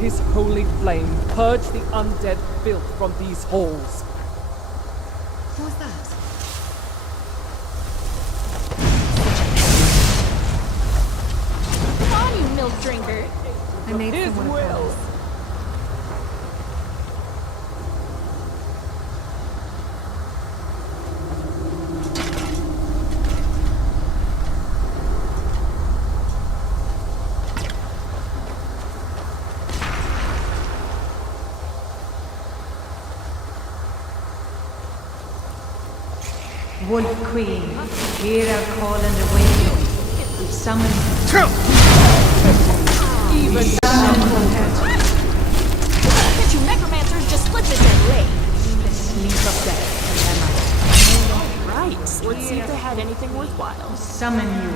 his holy flame purge the undead filth from these halls. Who was that? Come on, you milk drinker. I made His someone a will. promise. Wolf Queen, hear our call and awaken. We summon Even Bet you necromancers just split the dead way. the sleep of death. Right. Let's see if they had anything worthwhile. Summon you.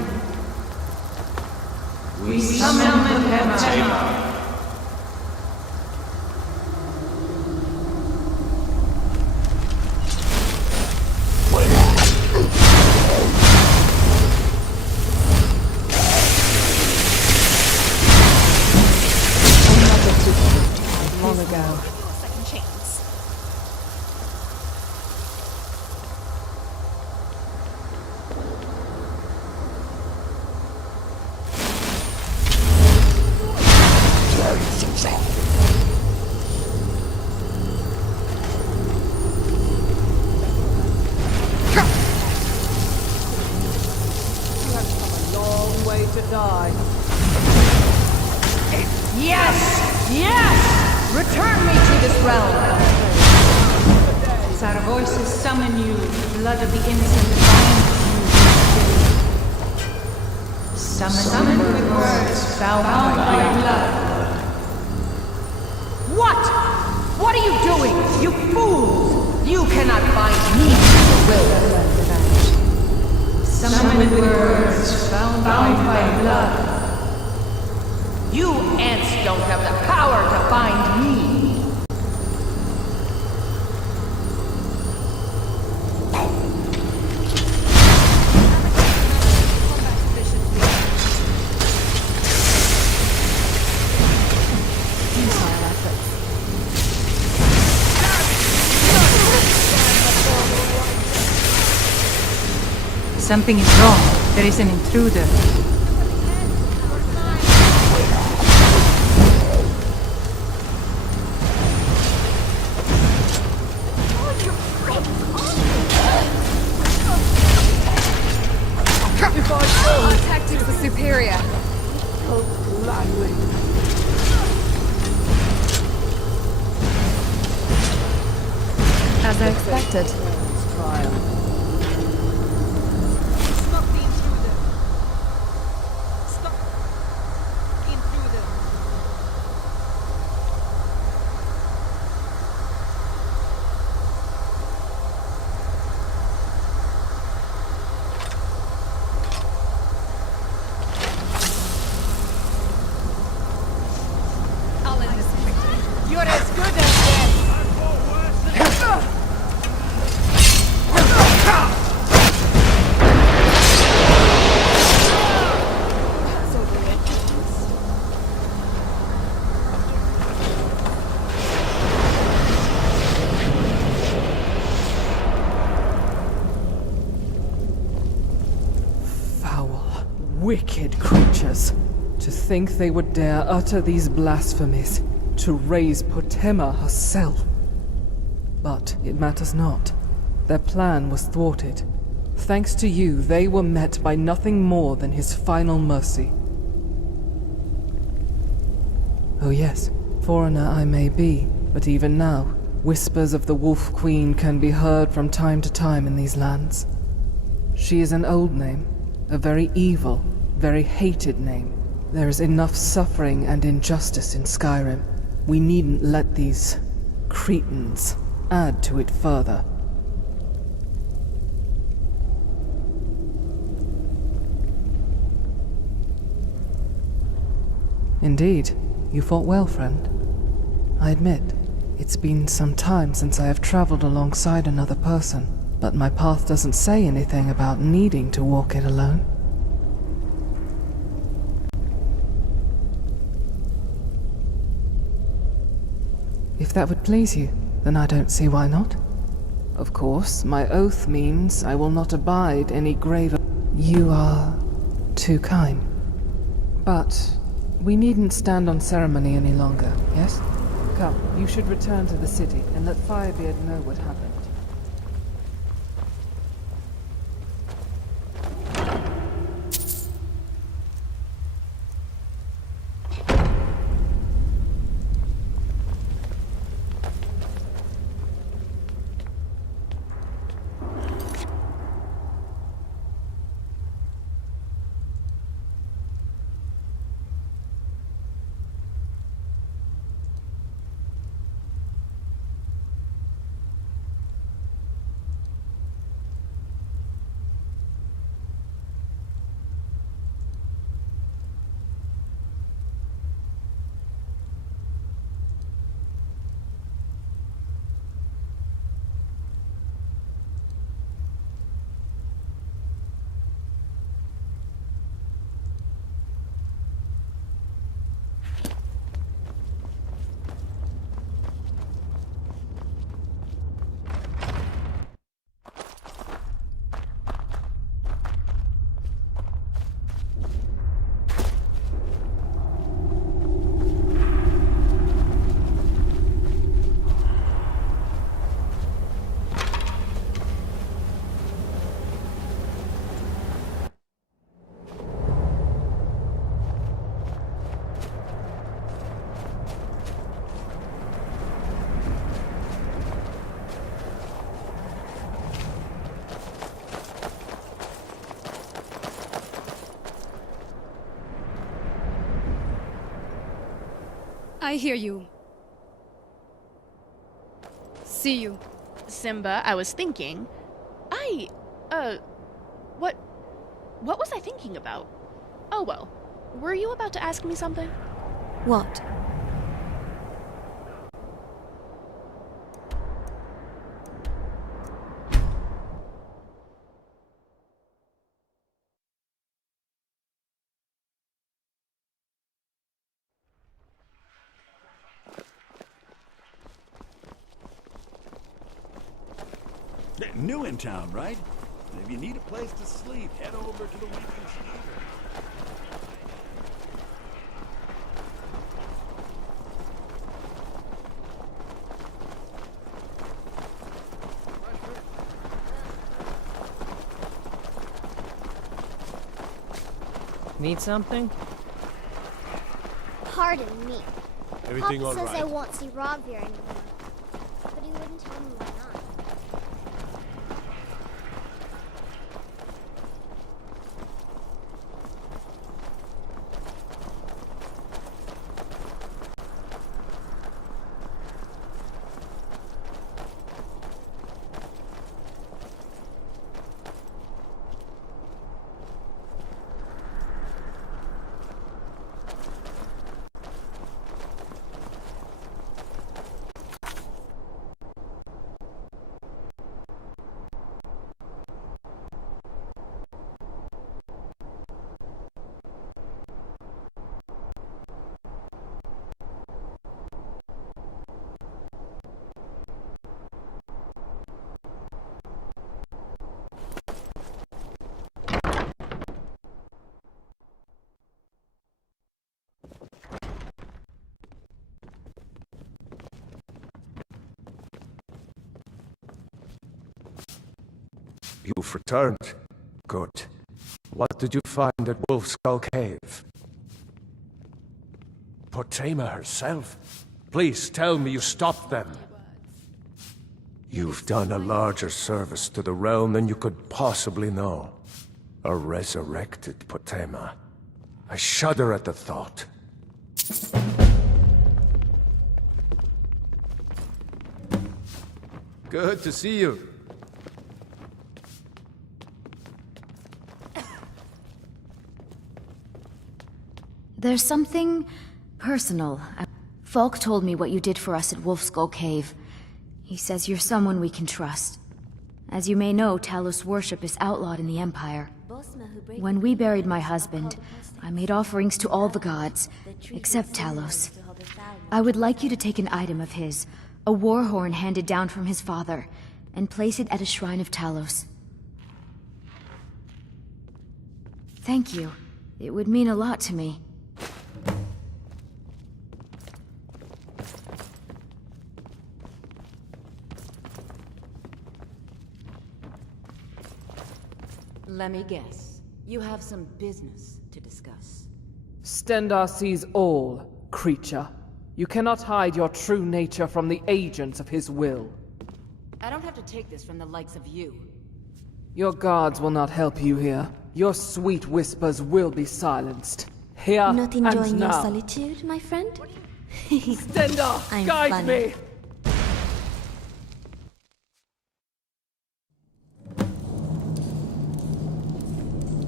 We summon Tema. Long ago. Give you a second chance. You have come a long way to die. Yes! Yes! Return me to this realm! As our voices summon you, the blood of the innocent binds you. Summon with words, bound by blood. What? What are you doing? You fools! You cannot bind me to the will. Summon with words, bound by blood. You ants don't have the power to bind me! Something is wrong. There is an intruder. Our tactics are superior. Gladly. As I expected. Trial. Stop the intruder. Stop the intruder. I'll end this quickly. You're as good as dead. Foul, wicked creatures. To think they would dare utter these blasphemies, to raise Potema herself. But it matters not. Their plan was thwarted. Thanks to you, they were met by nothing more than his final mercy. Oh yes, foreigner I may be, but even now, whispers of the Wolf Queen can be heard from time to time in these lands. She is an old name, a very evil, very hated name. There is enough suffering and injustice in Skyrim. We needn't let these cretins add to it further. Indeed, you fought well, friend. I admit, it's been some time since I have traveled alongside another person, but my path doesn't say anything about needing to walk it alone. If that would please you, then I don't see why not. Of course, my oath means I will not abide any grave... You are too kind. But we needn't stand on ceremony any longer, yes? Come, you should return to the city and let Firebeard know what happened. I hear you. See you. Simba, I was thinking... What was I thinking about? Oh well. Were you about to ask me something? What? New in town, right? If you need a place to sleep, head over to the Weeping Cedar. Need something? Pardon me. Everything Papa all says right? I won't see Ravir anymore. But he wouldn't tell me why not. You've returned. Good. What did you find at Wolf Skull Cave? Potema herself? Please tell me you stopped them. You've done a larger service to the realm than you could possibly know. A resurrected Potema. I shudder at the thought. Good to see you. There's something personal. Falk told me what you did for us at Wolf Skull Cave. He says you're someone we can trust. As you may know, Talos worship is outlawed in the Empire. When we buried my husband, I made offerings to all the gods, except Talos. I would like you to take an item of his, a war horn handed down from his father, and place it at a shrine of Talos. Thank you. It would mean a lot to me. Let me guess. You have some business to discuss. Stendarr sees all, creature. You cannot hide your true nature from the agents of his will. I don't have to take this from the likes of you. Your guards will not help you here. Your sweet whispers will be silenced. Here Not and enjoying your now. solitude, my friend? Stendarr, I'm guide funny. me!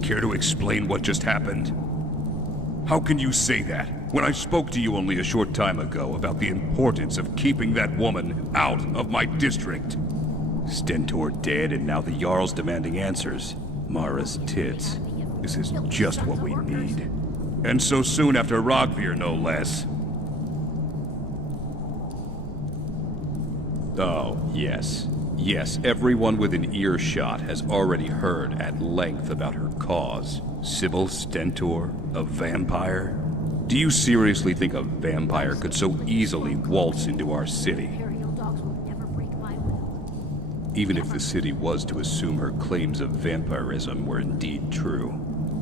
Care to explain what just happened? How can you say that, when I spoke to you only a short time ago about the importance of keeping that woman out of my district? Stentor dead, and now the Jarl's demanding answers. Mara's tits. This is just what we need. And so soon after Rogvir, no less. Oh, yes. Yes, everyone within earshot has already heard at length about her cause. Sybil Stentor, a vampire? Do you seriously think a vampire could so easily waltz into our city? Even if the city was to assume her claims of vampirism were indeed true,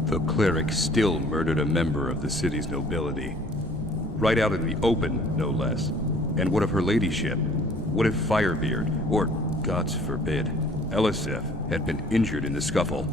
the cleric still murdered a member of the city's nobility. Right out in the open, no less. And what of her ladyship? What if Firebeard, or, gods forbid, Elisif, had been injured in the scuffle?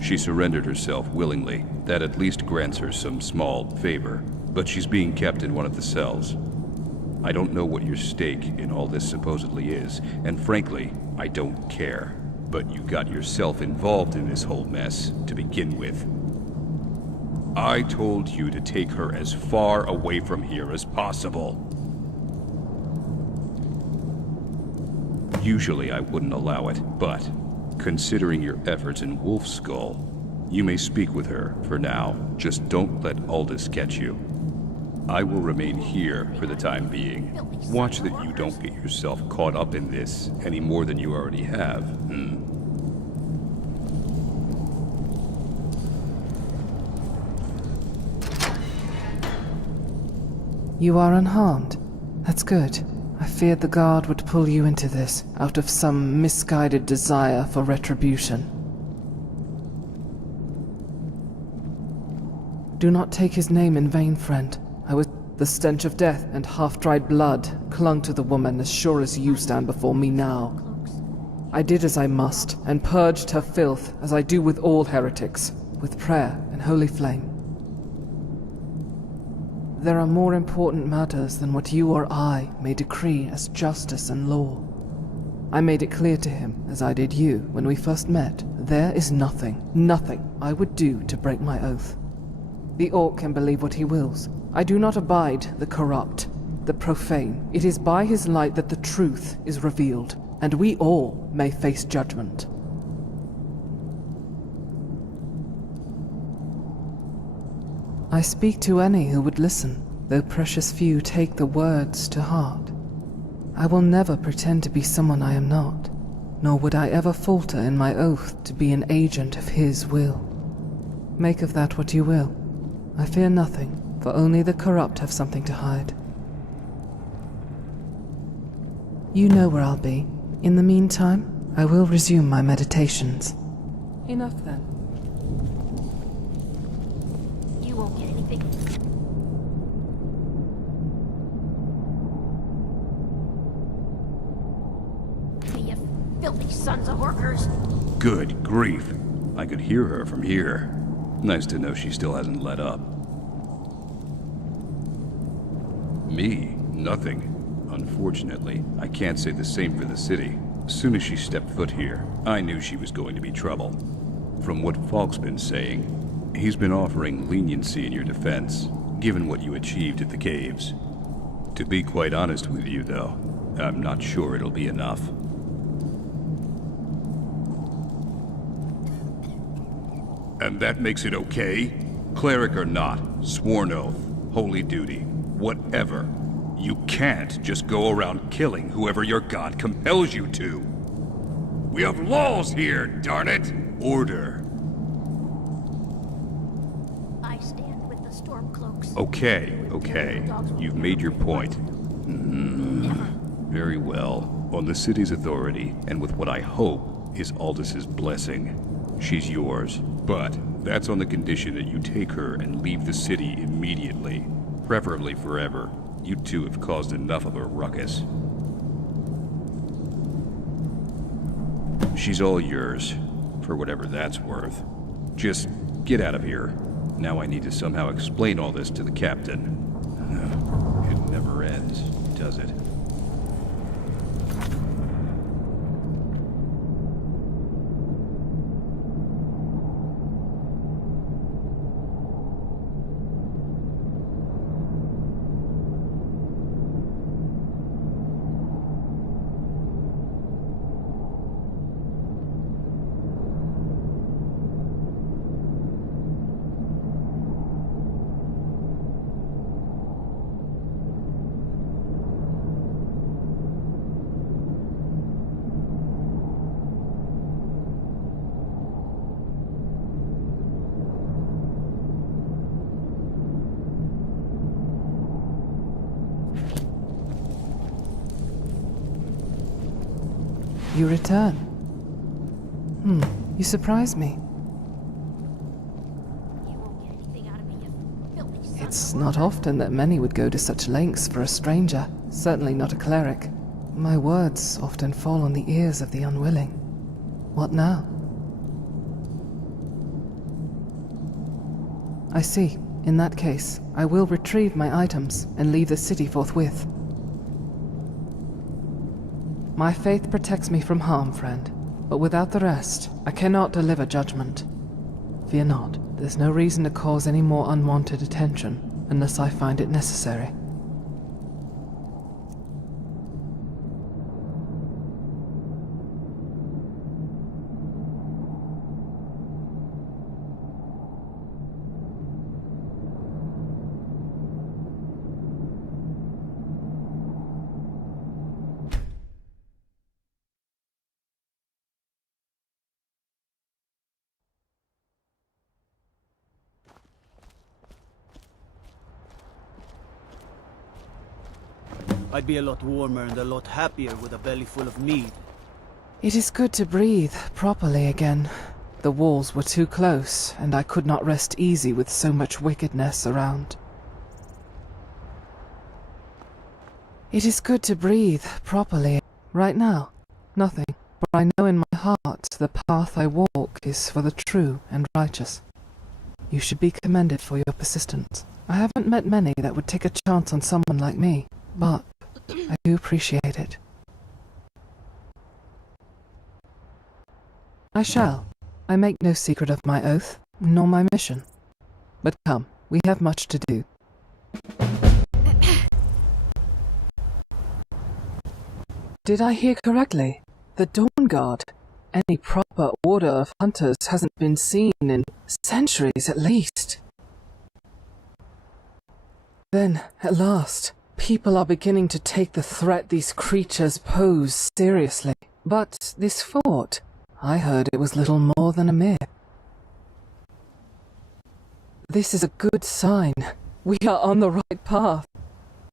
She surrendered herself willingly. That at least grants her some small favor. But she's being kept in one of the cells. I don't know what your stake in all this supposedly is, and frankly, I don't care. But you got yourself involved in this whole mess to begin with. I told you to take her as far away from here as possible. Usually I wouldn't allow it, but considering your efforts in Wolfskull, you may speak with her for now. Just don't let Aldous catch you. I will remain here for the time being. Watch that you don't get yourself caught up in this any more than you already have. You are unharmed. That's good. I feared the guard would pull you into this, out of some misguided desire for retribution. Do not take his name in vain, friend. The stench of death and half-dried blood clung to the woman as sure as you stand before me now. I did as I must, and purged her filth as I do with all heretics, with prayer and holy flame. There are more important matters than what you or I may decree as justice and law. I made it clear to him, as I did you when we first met, there is nothing I would do to break my oath. The Orc can believe what he wills. I do not abide the corrupt, the profane. It is by his light that the truth is revealed, and we all may face judgment. I speak to any who would listen, though precious few take the words to heart. I will never pretend to be someone I am not, nor would I ever falter in my oath to be an agent of his will. Make of that what you will. I fear nothing, for only the corrupt have something to hide. You know where I'll be. In the meantime, I will resume my meditations. Enough then. You won't get anything. You filthy sons of workers. Good grief. I could hear her from here. Nice to know she still hasn't let up. Me? Nothing. Unfortunately, I can't say the same for the city. As soon as she stepped foot here, I knew she was going to be trouble. From what Falk's been saying, he's been offering leniency in your defense, given what you achieved at the caves. To be quite honest with you, though, I'm not sure it'll be enough. And that makes it okay? Cleric or not, sworn oath, holy duty, whatever. You can't just go around killing whoever your god compels you to. We have laws here, darn it! Order. I stand with the Stormcloaks. Okay. You've made your point. Never. Very well. On the city's authority, and with what I hope is Aldous' blessing, she's yours. But that's on the condition that you take her and leave the city immediately. Preferably forever. You two have caused enough of a ruckus. She's all yours, for whatever that's worth. Just get out of here. Now I need to somehow explain all this to the captain. It never ends, does it? You return. You surprise me. You won't get anything out of me, you filthy sons It's of not often that many would go to such lengths for a stranger, certainly not a cleric. My words often fall on the ears of the unwilling. What now? I see. In that case, I will retrieve my items and leave the city forthwith. My faith protects me from harm, friend, but without the rest, I cannot deliver judgment. Fear not, there's no reason to cause any more unwanted attention, unless I find it necessary. I'd be a lot warmer and a lot happier with a belly full of mead. It is good to breathe properly again. The walls were too close, and I could not rest easy with so much wickedness around. It is good to breathe properly. Right now, nothing. For I know in my heart the path I walk is for the true and righteous. You should be commended for your persistence. I haven't met many that would take a chance on someone like me, but I do appreciate it. I shall. I make no secret of my oath, nor my mission. But come, we have much to do. Did I hear correctly? The Dawn Guard? Any proper order of hunters hasn't been seen in centuries at least. Then, at last, people are beginning to take the threat these creatures pose seriously. But this fort, I heard it was little more than a myth. This is a good sign. We are on the right path.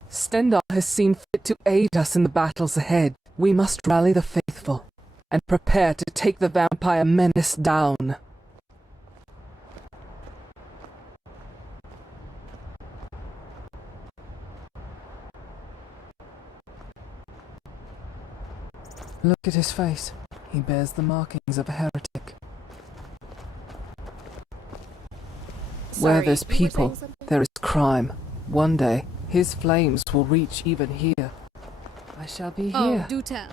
Stendarr has seen fit to aid us in the battles ahead. We must rally the faithful and prepare to take the vampire menace down. Look at his face. He bears the markings of a heretic. Where there's people, there is crime. One day, his flames will reach even here. I shall be here. Oh, do tell.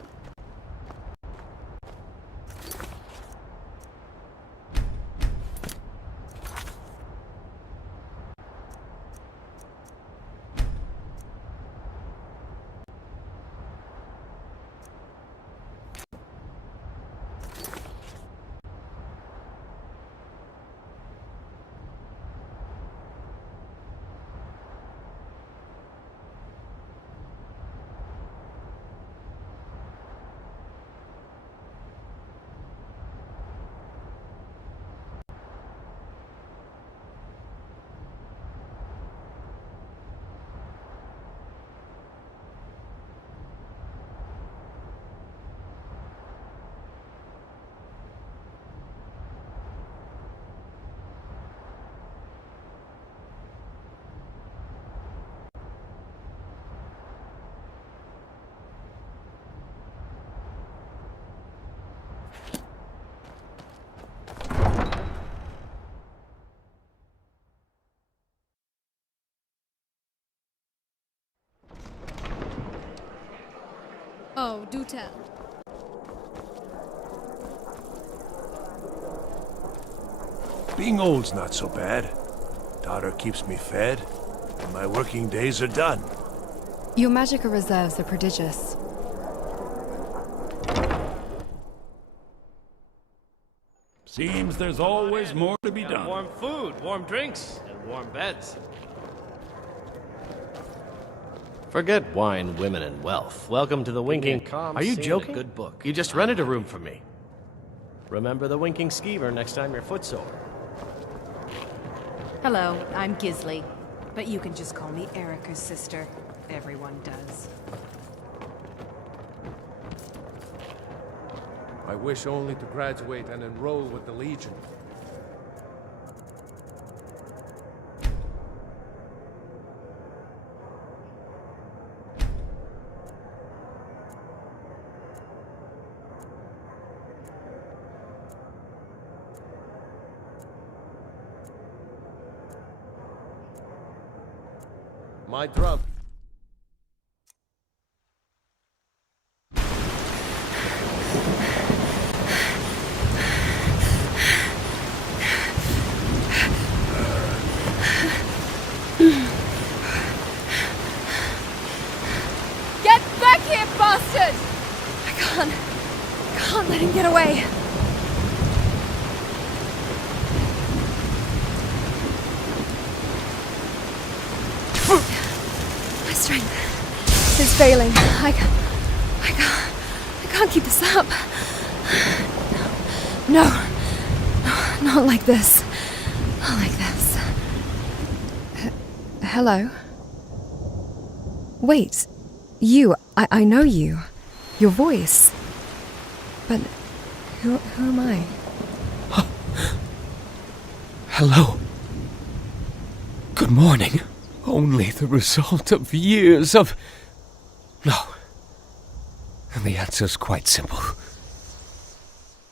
Oh, do tell. Being old's not so bad. Daughter keeps me fed, and my working days are done. Your magical reserves are prodigious. Seems there's always more to be done. Warm food, warm drinks, and warm beds. Forget wine, women, and wealth. Welcome to the Winking. Are you joking? Good book. You just rented a room for me. Remember the Winking Skeever next time you're footsore. Hello, I'm Gisley. But you can just call me Erica's sister. Everyone does. I wish only to graduate and enroll with the Legion. My drum. Get back here, bastard! I can't let him get away. My strength is failing. I can't keep this up. No, not like this. Not like this. Hello? Wait, you, I know you. Your voice. But who am I? Hello. Good morning. Only the result of years of... No. The answer's quite simple.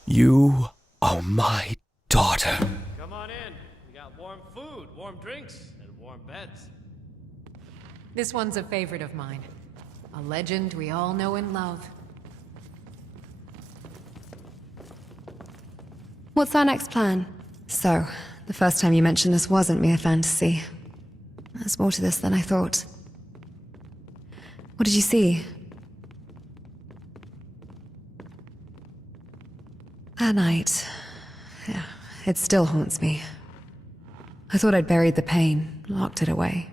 You are my daughter. Come on in. We got warm food, warm drinks, and warm beds. This one's a favorite of mine. A legend we all know and love. What's our next plan? So, the first time you mentioned this wasn't mere fantasy. There's more to this than I thought. What did you see? That night. Yeah, it still haunts me. I thought I'd buried the pain, locked it away.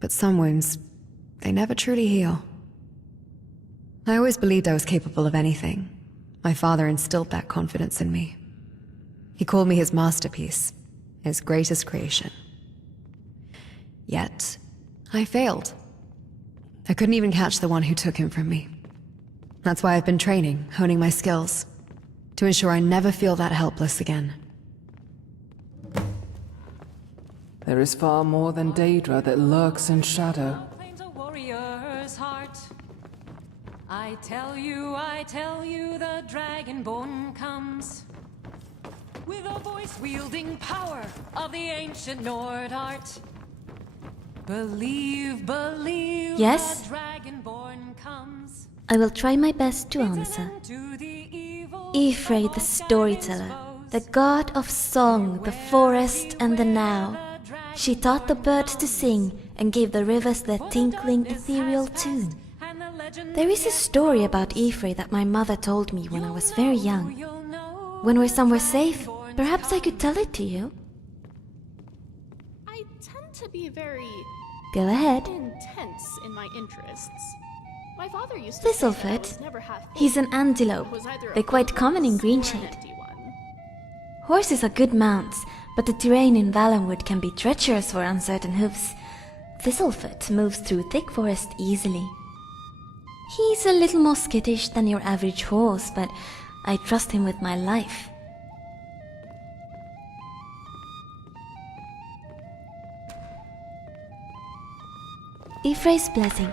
But some wounds, they never truly heal. I always believed I was capable of anything. My father instilled that confidence in me. He called me his masterpiece, his greatest creation. Yet, I failed. I couldn't even catch the one who took him from me. That's why I've been training, honing my skills, to ensure I never feel that helpless again. There is far more than Daedra that lurks in shadow. Warrior's heart. I tell you, the Dragonborn comes. With a voice wielding power of the ancient Nord art. Believe, Yes? the Dragonborn comes. I will try my best to answer. Ifrei the storyteller, the god of song, the forest and the now. She taught the birds to sing and gave the rivers their tinkling ethereal tune. There is a story about Ifrei that my mother told me when I was very young. When we're somewhere safe, perhaps I could tell it to you. I tend to be very Go ahead. intense in my interests. My father used to say that I Thistlefoot. was never half He's an antelope. They're quite common in Greenshade. Horses are good mounts, but the terrain in Valenwood can be treacherous for uncertain hooves. Thistlefoot moves through thick forest easily. He's a little more skittish than your average horse, but I trust him with my life. Ifrei's blessings.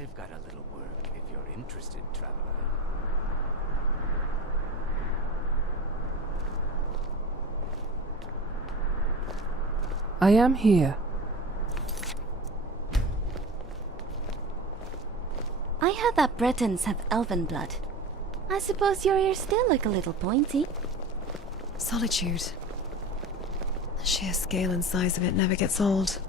I've got a little work if you're interested, traveler. I am here. I heard that Bretons have elven blood. I suppose your ears still look a little pointy. Solitude. The sheer scale and size of it never gets old.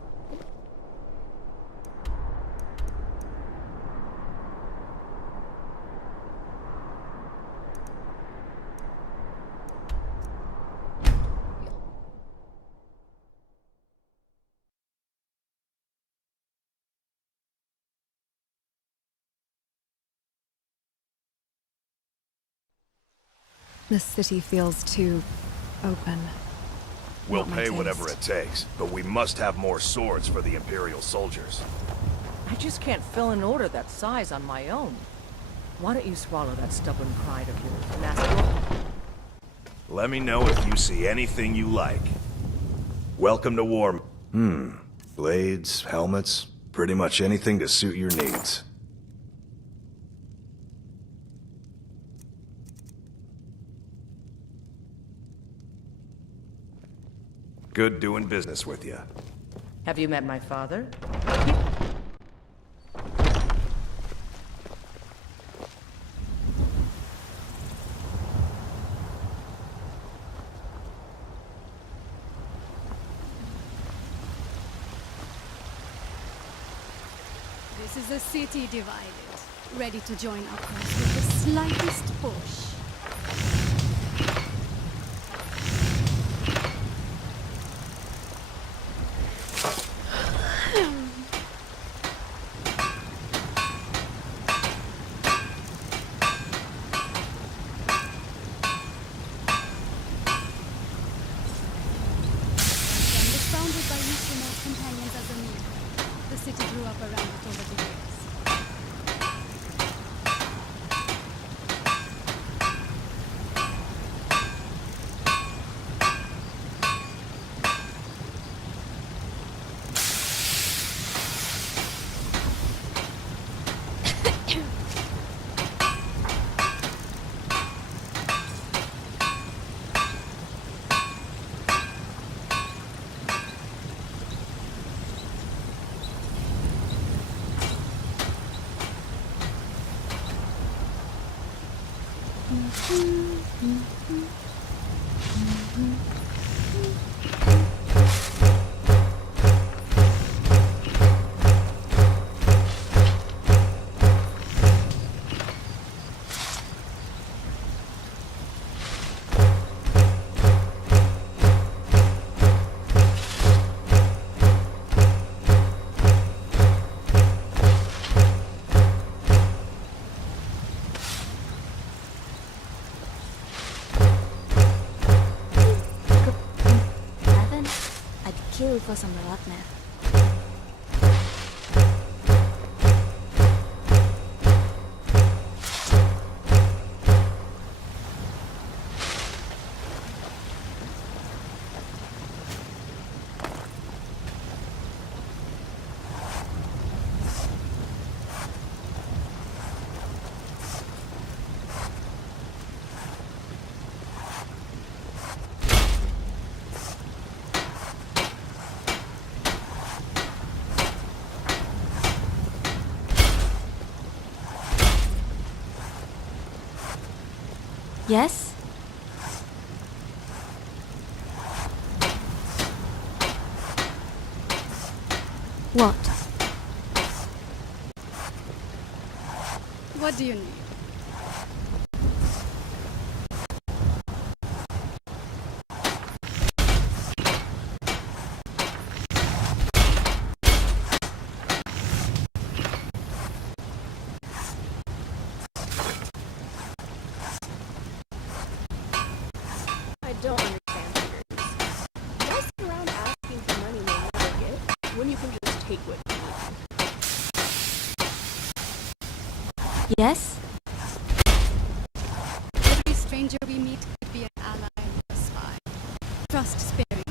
This city feels too open. We'll Not my pay taste. whatever it takes, but we must have more swords for the Imperial soldiers. I just can't fill an order that size on my own. Why don't you swallow that stubborn pride of yours, Master? Let me know if you see anything you like. Welcome to war. Blades, helmets, pretty much anything to suit your needs. Good doing business with you. Have you met my father? This is a city divided, ready to join our cause with the slightest push. Founded by Mishimo's companions as a meal, the city grew up around it over the years. Kill for some Ratner. Yes? What? What do you need? I don't understand figures. Why sit around asking for money you'll never get when you can just take what you need? Yes? Every stranger we meet could be an ally or a spy. Trust sparingly.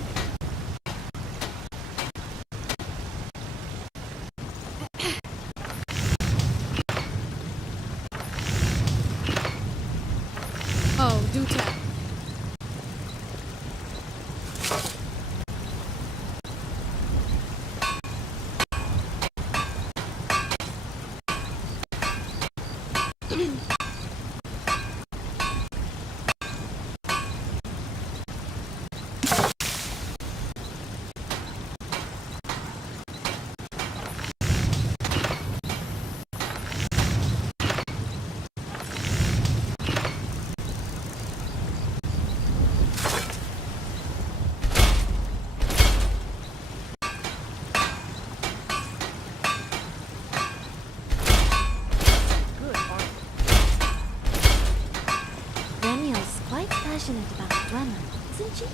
Daniel's quite passionate about Dwemer, isn't she?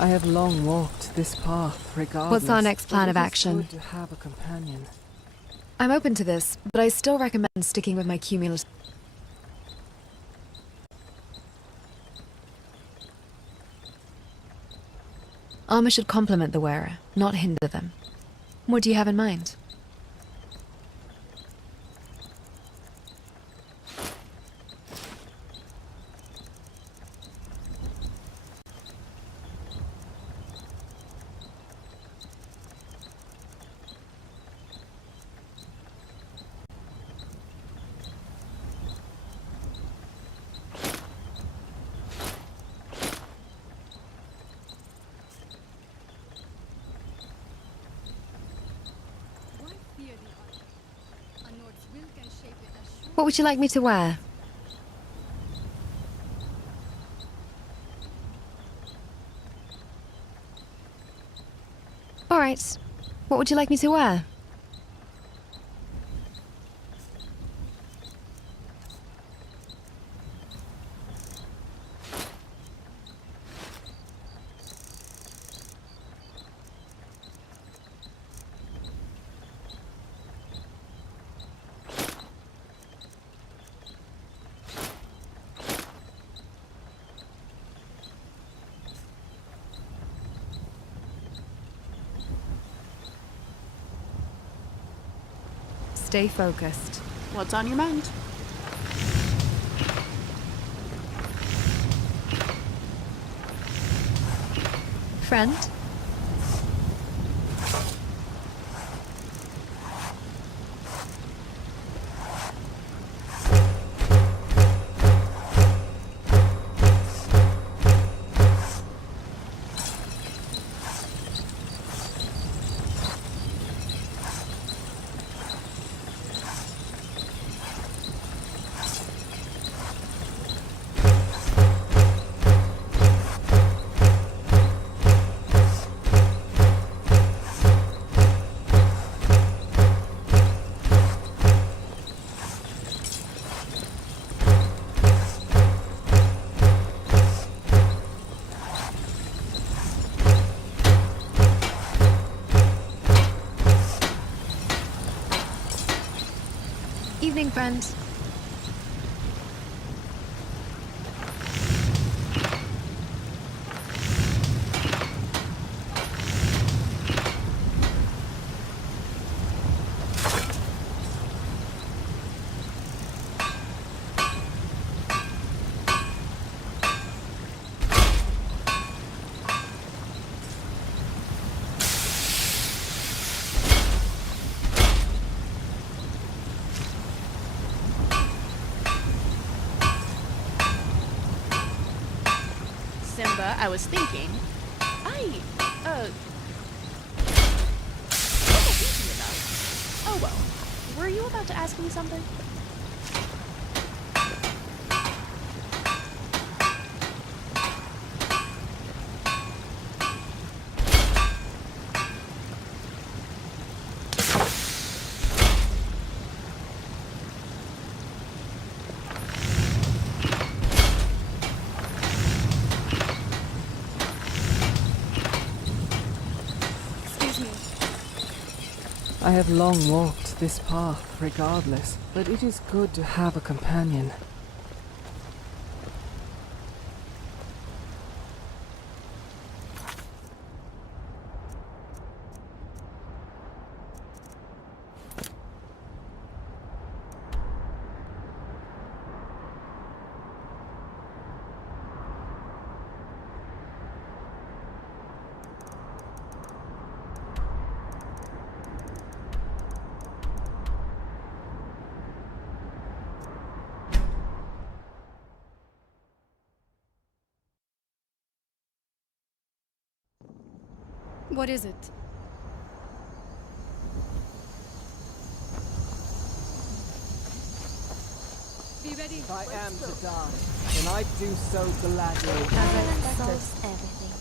I have long walked this path regardless. What's our next plan but of it is action? good to have a companion. I'm open to this, but I still recommend sticking with my cumulative. Armor should complement the wearer, not hinder them. What do you have in mind? What would you like me to wear? All right. What would you like me to wear? Stay focused. What's on your mind? Friend? Evening, friend. Simba, I was thinking. What am I thinking about? Oh well. Were you about to ask me something? I have long walked this path regardless, but it is good to have a companion. What is it? Be ready. If I am to die, then I do so gladly. That solves everything.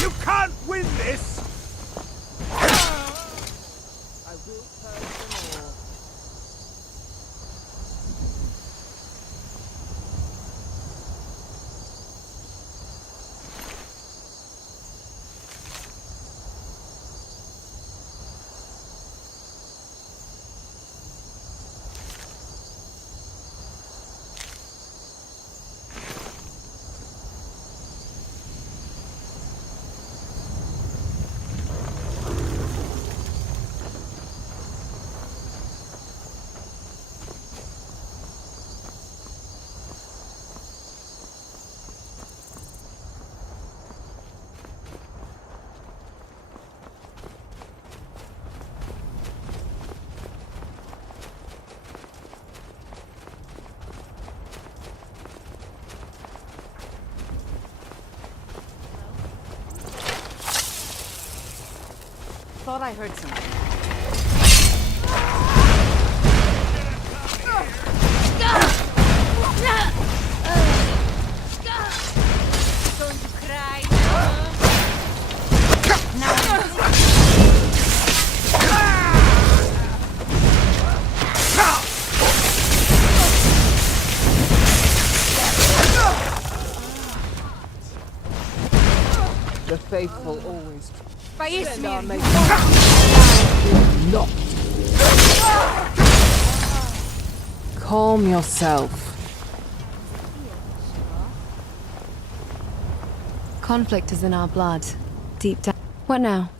You can't win this! I will purge them all. Thought I heard something. Going to cry The faithful always Send our mate. Not. Calm yourself. Conflict is in our blood, deep down. What now?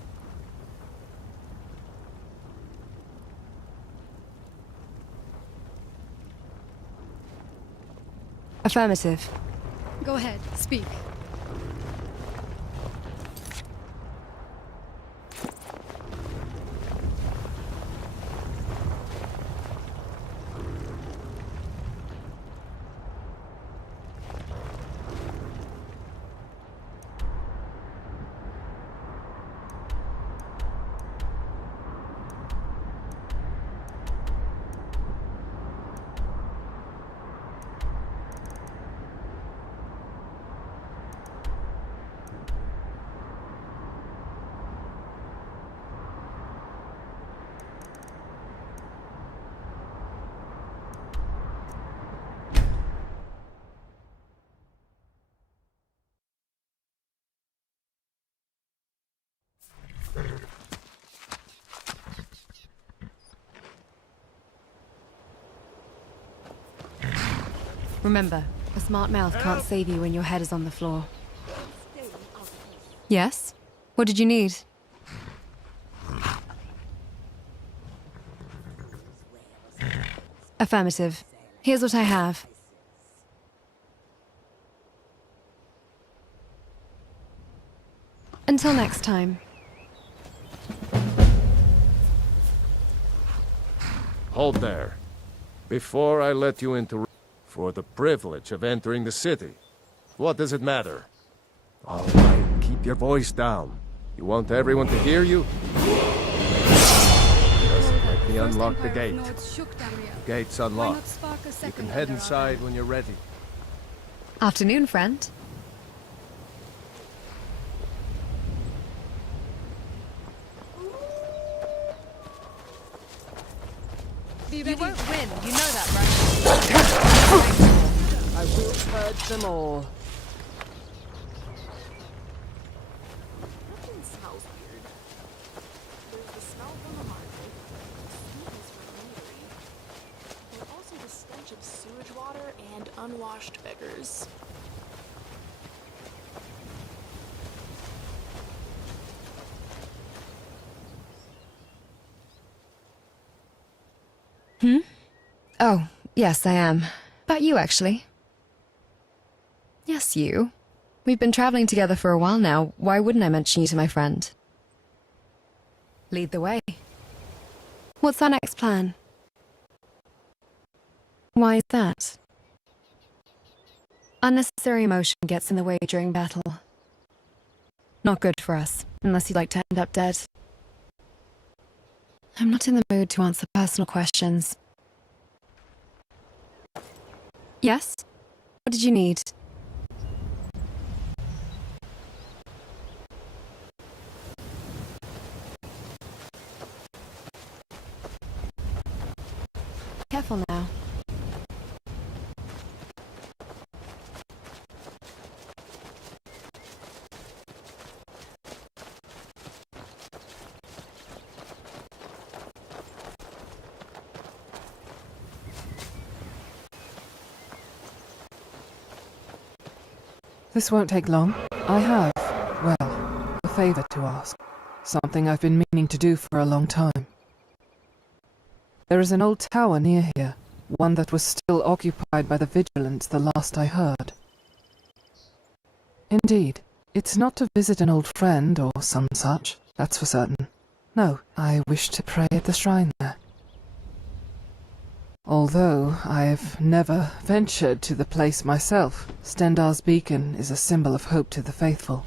Affirmative. Go ahead, speak. Remember, a smart mouth can't save you when your head is on the floor. Yes? What did you need? Affirmative. Here's what I have. Until next time. Hold there. Before I let you into... For the privilege of entering the city. What does it matter? All right, keep your voice down. You want everyone to hear you? Just He First unlocked the Empire of gate. Nords shook Daria. Gate's Why not unlocked. spark a You second can head under our inside belt? when you're ready. Afternoon, friend. You won't win, you know that, right? I will purge them all. Nothing smells weird. There's the smell from the market, the sweetness from the meadery, and also the stench of sewage water and unwashed beggars. Hmm? Oh, yes, I am. About you, actually. Yes, you. We've been traveling together for a while now. Why wouldn't I mention you to my friend? Lead the way. What's our next plan? Why is that? Unnecessary emotion gets in the way during battle. Not good for us, unless you'd like to end up dead. I'm not in the mood to answer personal questions. Yes? What did you need? Careful now. This won't take long. I have, well, a favor to ask. Something I've been meaning to do for a long time. There is an old tower near here, one that was still occupied by the Vigilants the last I heard. Indeed, it's not to visit an old friend or some such, that's for certain. No, I wish to pray at the shrine there. Although I've never ventured to the place myself, Stendar's beacon is a symbol of hope to the faithful.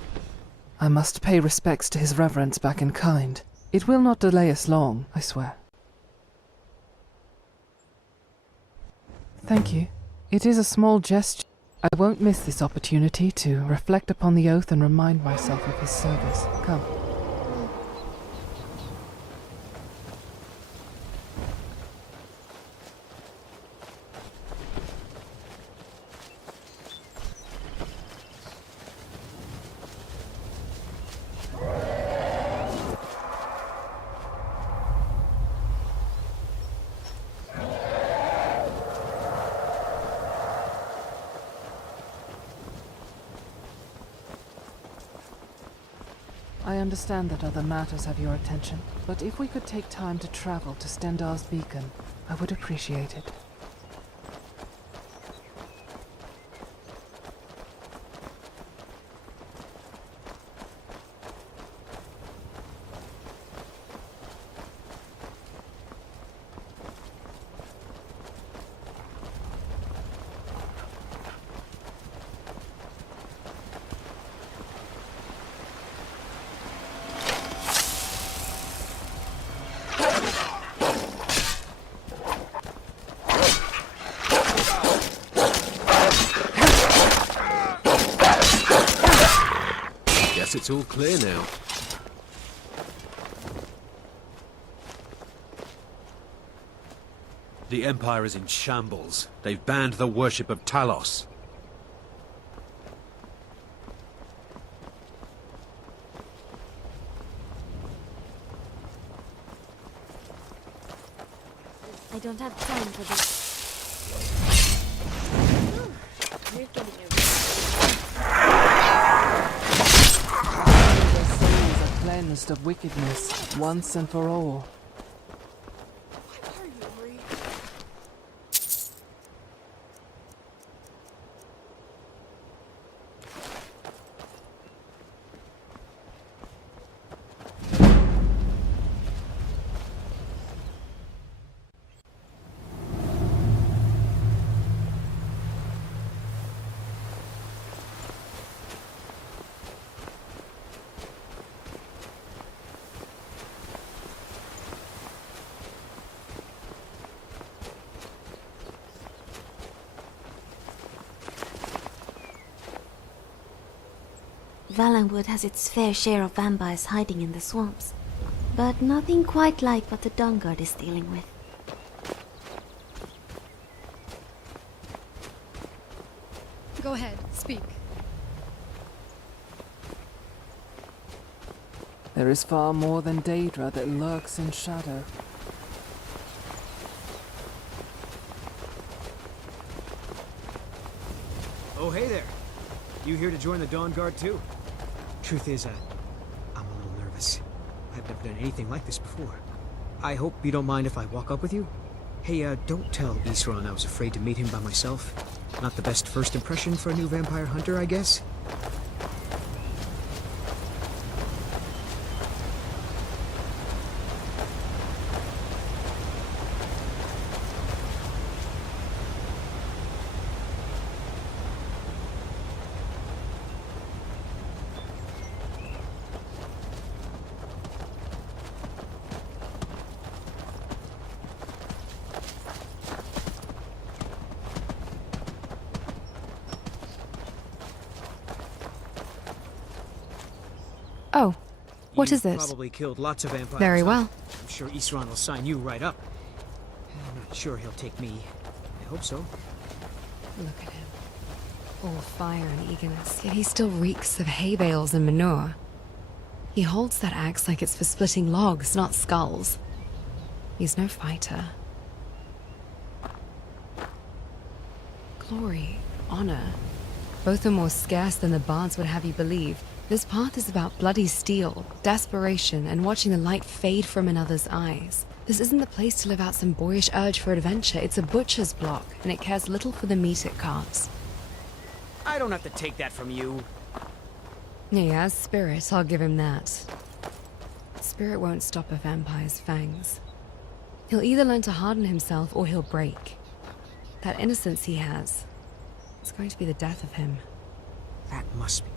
I must pay respects to his reverence back in kind. It will not delay us long, I swear. Thank you. It is a small gesture. I won't miss this opportunity to reflect upon the oath and remind myself of his service. Come. I understand that other matters have your attention, but if we could take time to travel to Stendar's beacon, I would appreciate it. Guess it's all clear now. The Empire is in shambles. They've banned the worship of Talos. I don't have time for this. You're getting it. Their souls are cleansed of wickedness, once and for all. Why are you, Ori? Valenwood has its fair share of vampires hiding in the swamps, but nothing quite like what the Dawnguard is dealing with. Go ahead, speak. There is far more than Daedra that lurks in shadow. Oh, hey there. You here to join the Dawnguard too? Truth is, I'm a little nervous. I've never done anything like this before. I hope you don't mind if I walk up with you? Hey, don't tell Isran I was afraid to meet him by myself. Not the best first impression for a new vampire hunter, I guess? Oh, what is You've this? Probably killed lots of vampires. Very huh? well. I'm sure Isran will sign you right up. I'm not sure he'll take me. I hope so. Look at him. All fire and eagerness, yet he still reeks of hay bales and manure. He holds that axe like it's for splitting logs, not skulls. He's no fighter. Glory, honor, both are more scarce than the bards would have you believe. This path is about bloody steel, desperation, and watching the light fade from another's eyes. This isn't the place to live out some boyish urge for adventure. It's a butcher's block, and it cares little for the meat it carves. I don't have to take that from you. He has spirit, I'll give him that. Spirit won't stop a vampire's fangs. He'll either learn to harden himself or he'll break. That innocence he has, it's going to be the death of him. That must be.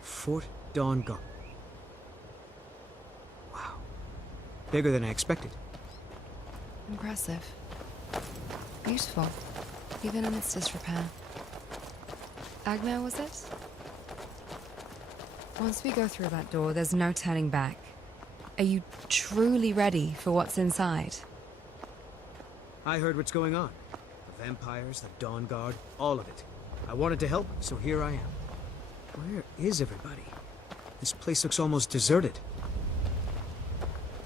Fort Dawnguard. Wow. Bigger than I expected. Impressive. Beautiful, even in its disrepair. Agna, was it? Once we go through that door, there's no turning back. Are you truly ready for what's inside? I heard what's going on. The vampires, the Dawnguard, all of it. I wanted to help, so here I am. Where is everybody? This place looks almost deserted.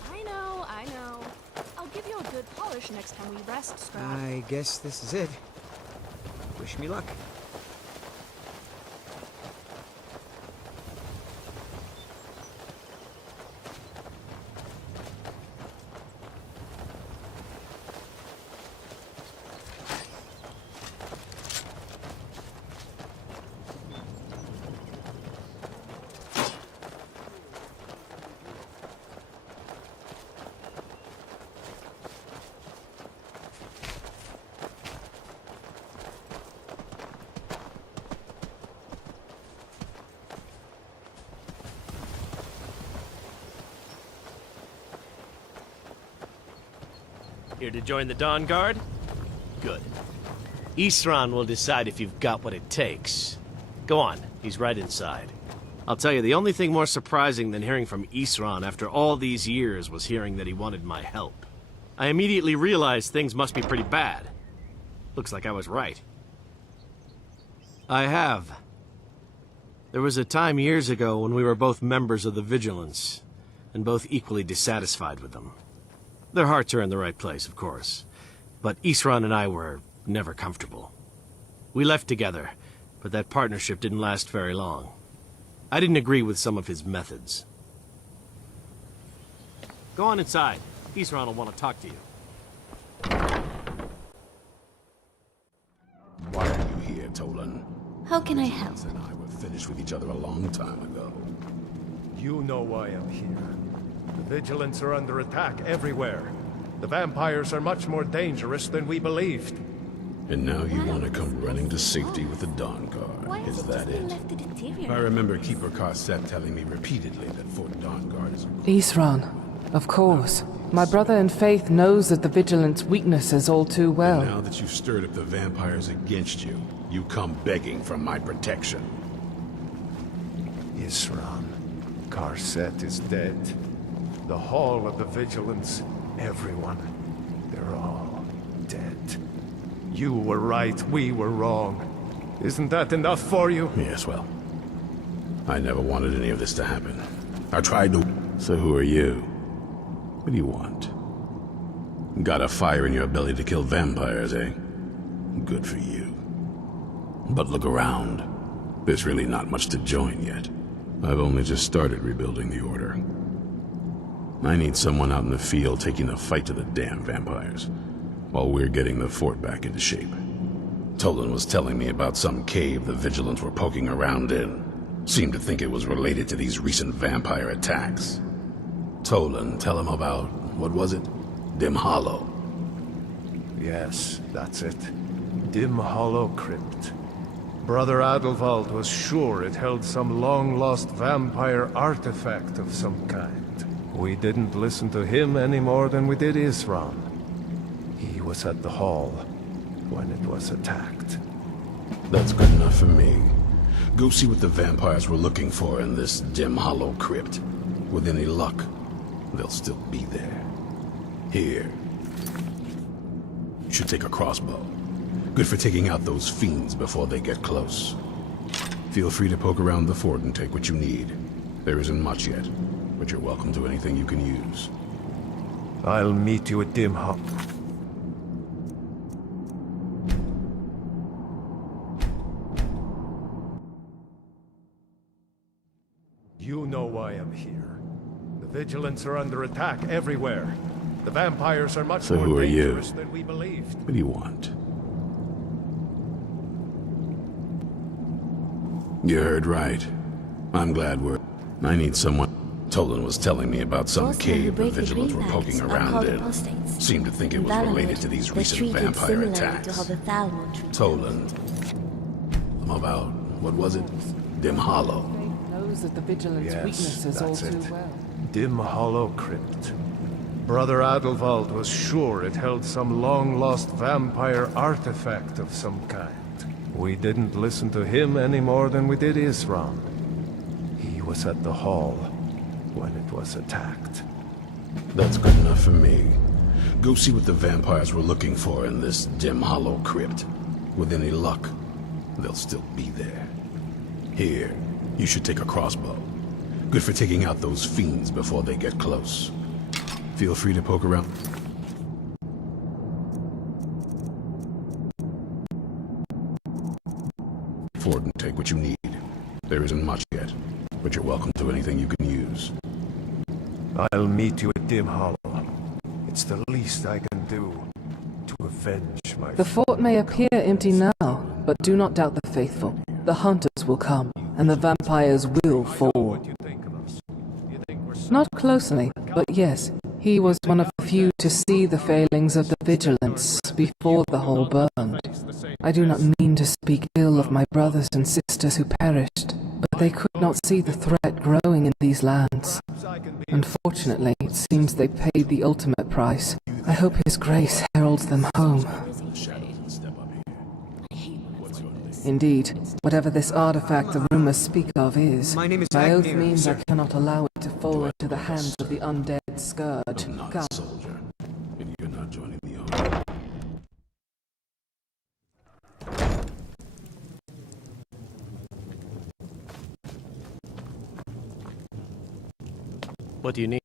I know. I'll give you a good polish next time we rest, Scrap. I guess this is it. Wish me luck. Here to join the Dawnguard? Good. Isran will decide if you've got what it takes. Go on, he's right inside. I'll tell you, the only thing more surprising than hearing from Isran after all these years was hearing that he wanted my help. I immediately realized things must be pretty bad. Looks like I was right. I have. There was a time years ago when we were both members of the Vigilance, and both equally dissatisfied with them. Their hearts are in the right place, of course, but Isran and I were never comfortable. We left together, but that partnership didn't last very long. I didn't agree with some of his methods. Go on inside. Isran will want to talk to you. Why are you here, Tolan? How can I help? Vigilance and I were finished with each other a long time ago. You know why I'm here. The Vigilance are under attack everywhere. The vampires are much more dangerous than we believed. And now you want to come running to safety with the Dawnguard. Is that it? I remember Keeper Carset telling me repeatedly that Fort Dawnguard is... Isran, Of course. My brother in faith knows of the Vigilant's weaknesses all too well. And now that you've stirred up the vampires against you, you come begging for my protection. Isran, Karset is dead. The Hall of the Vigilance, everyone, they're all dead. You were right, we were wrong. Isn't that enough for you? Yes, well, I never wanted any of this to happen. I tried to... So who are you? What do you want? Got a fire in your belly to kill vampires, eh? Good for you. But look around. There's really not much to join yet. I've only just started rebuilding the Order. I need someone out in the field taking the fight to the damn vampires, while we're getting the fort back into shape. Tolan was telling me about some cave the Vigilants were poking around in. Seemed to think it was related to these recent vampire attacks. Tolan, tell him about, what was it? Dim Hollow. Yes, that's it. Dim Hollow Crypt. Brother Adelwald was sure it held some long-lost vampire artifact of some kind. We didn't listen to him any more than we did Isran. He was at the hall when it was attacked. That's good enough for me. Go see what the vampires were looking for in this Dim Hollow Crypt. With any luck, they'll still be there. Here. You should take a crossbow. Good for taking out those fiends before they get close. Feel free to poke around the fort and take what you need. There isn't much yet, but you're welcome to anything you can use. I'll meet you at Dim Hollow. You know why I'm here. The Vigilants are under attack everywhere. The vampires are much more dangerous than we believed. What do you want? You heard right. I'm glad I need someone... Tolan was telling me about some cave the Vigilants were poking around in. Seemed to think it was related to these recent vampire attacks. Tolan. About, what was it? Dim Hollow. Knows of the Vigilant's weaknesses all too well. Dim Hollow Crypt. Brother Adelwald was sure it held some long-lost vampire artifact of some kind. We didn't listen to him any more than we did Isran. He was at the hall when it was attacked. That's good enough for me. Go see what the vampires were looking for in this Dim Hollow Crypt. With any luck, they'll still be there. Here, you should take a crossbow. Good for taking out those fiends before they get close. Feel free to poke around. Fort and take what you need. There isn't much yet, but you're welcome to anything you can use. I'll meet you at Dim Hollow. It's the least I can do to avenge my... The fort may appear empty now, but do not doubt the faithful. The hunters will come, and the vampires will fall. Not closely, but yes, he was one of the few to see the failings of the Vigilance before the hall burned. I do not mean to speak ill of my brothers and sisters who perished, but they could not see the threat growing in these lands. Unfortunately, it seems they paid the ultimate price. I hope His Grace heralds them home. Indeed, whatever this artifact the rumors speak of is, My name is my oath Agnew, means sir. I cannot allow it to fall into the hands of the undead scourge. I'm not Come. a soldier, and you're not joining the Order. What do you need?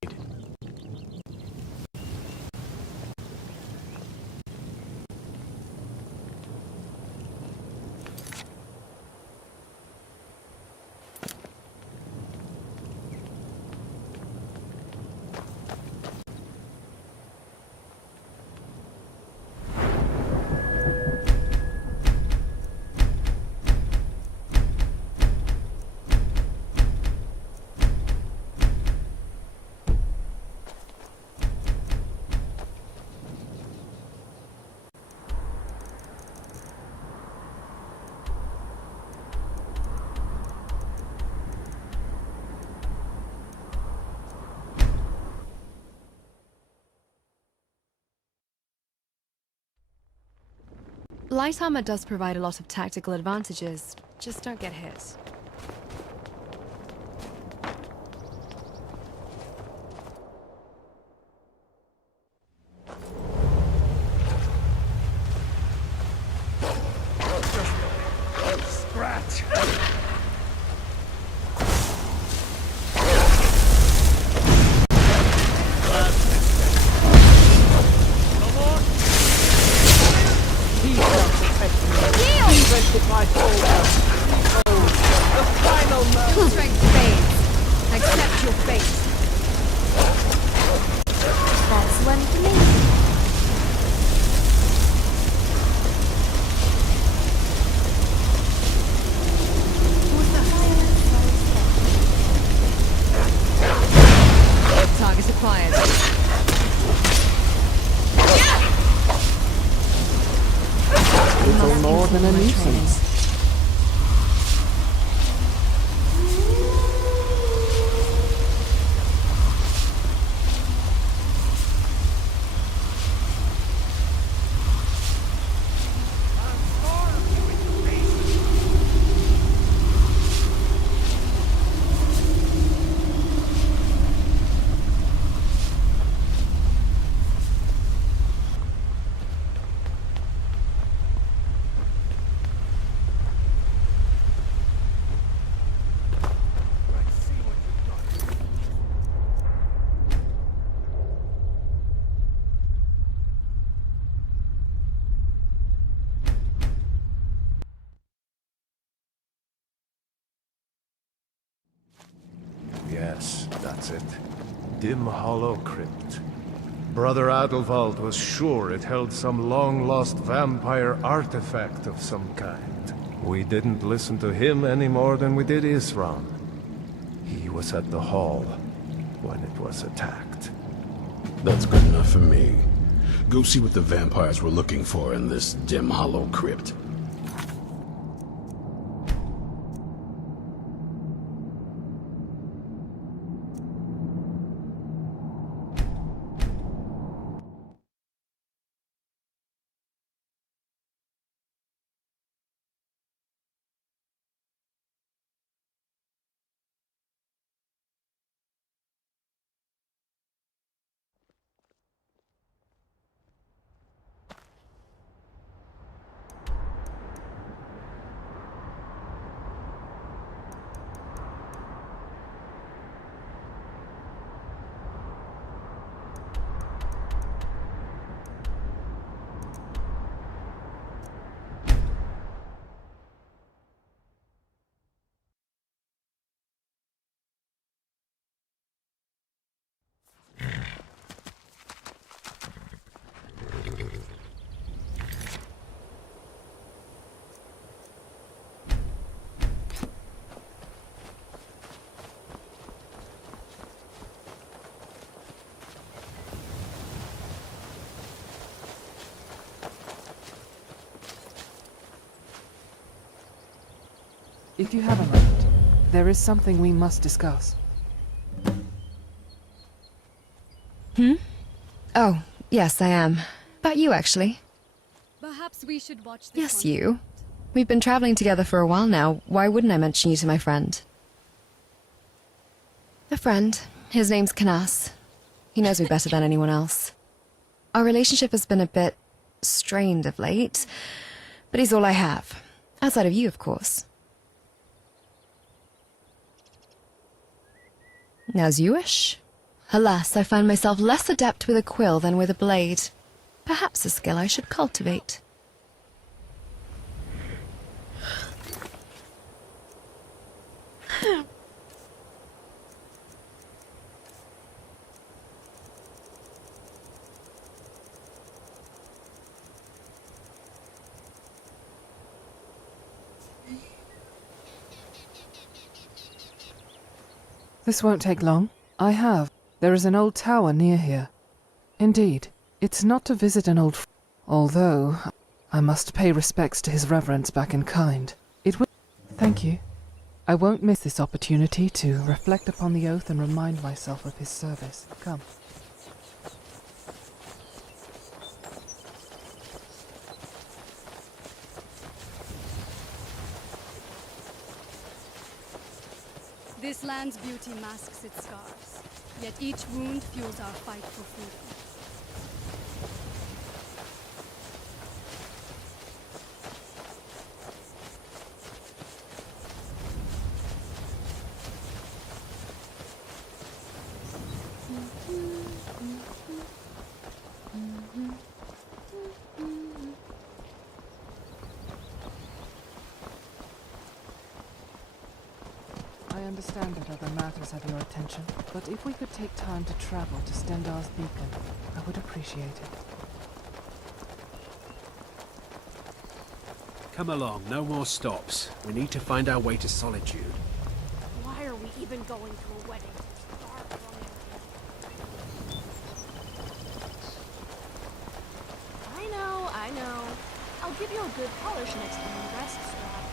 Light armor does provide a lot of tactical advantages, just don't get hit. Scratch! Strength fades. Accept your fate. That's one for me. Target acquired. Little more than a nuisance. Yes, that's it. Dim Hollow Crypt. Brother Adelwald was sure it held some long-lost vampire artifact of some kind. We didn't listen to him any more than we did Isran. He was at the hall when it was attacked. That's good enough for me. Go see what the vampires were looking for in this Dim Hollow Crypt. If you have a moment, there is something we must discuss. Oh, yes, I am. About you, actually. Perhaps we should watch this Yes, one. you. We've been traveling together for a while now. Why wouldn't I mention you to my friend? A friend. His name's Canas. He knows me better than anyone else. Our relationship has been a bit strained of late, but he's all I have. Outside of you, of course. As you wish. Alas, I find myself less adept with a quill than with a blade. Perhaps a skill I should cultivate. This won't take long. I have. There is an old tower near here. Indeed, it's not to visit an old although I must pay respects to his reverence back in kind. It will. Thank you. I won't miss this opportunity to reflect upon the oath and remind myself of his service. Come. This land's beauty masks its scars, yet each wound fuels our fight for freedom. I understand that other matters have your attention, but if we could take time to travel to Stendar's beacon, I would appreciate it. Come along, no more stops. We need to find our way to Solitude. Why are we even going to a wedding? I know. I'll give you a good polish next time the rest swap.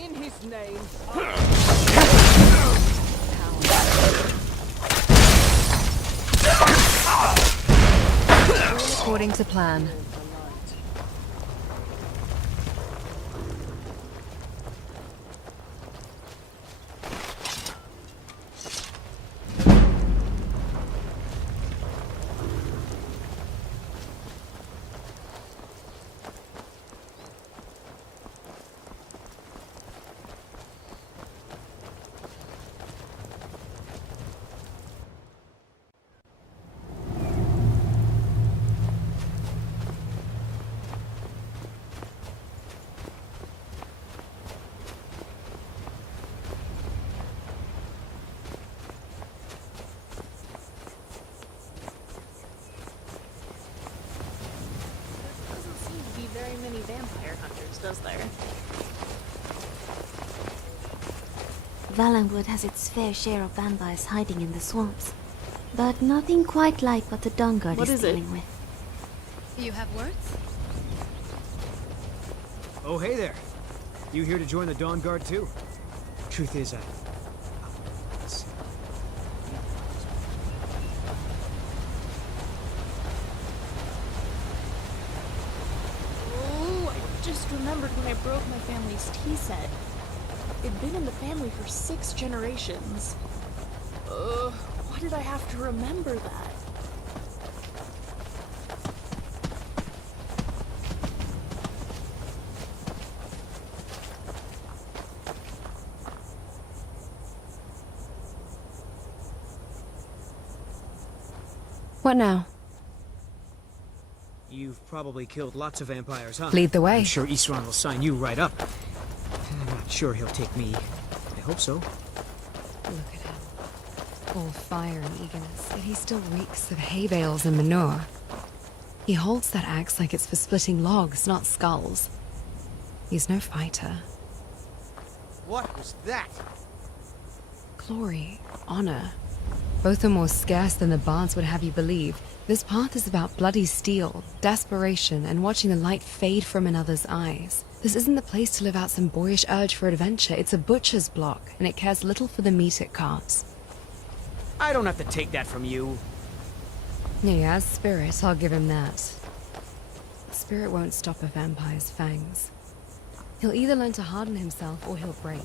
In his name. All according to plan. Very many vampire hunters, does there? Valenwood has its fair share of vampires hiding in the swamps, but nothing quite like what the Dawnguard is dealing with. You have words? Oh, hey there. You here to join the Dawnguard too? Truth is, Just remembered when I broke my family's tea set. It'd been in the family for 6 generations. Why did I have to remember that? What now? You've probably killed lots of vampires, huh? Lead the way. I'm sure Isran will sign you right up. I'm not sure he'll take me. I hope so. Look at him. All fire and eagerness, yet he still reeks of hay bales and manure. He holds that axe like it's for splitting logs, not skulls. He's no fighter. What was that? Glory, honor. Both are more scarce than the bards would have you believe. This path is about bloody steel, desperation, and watching the light fade from another's eyes. This isn't the place to live out some boyish urge for adventure. It's a butcher's block, and it cares little for the meat it carves. I don't have to take that from you. He has spirit, I'll give him that. Spirit won't stop a vampire's fangs. He'll either learn to harden himself, or he'll break.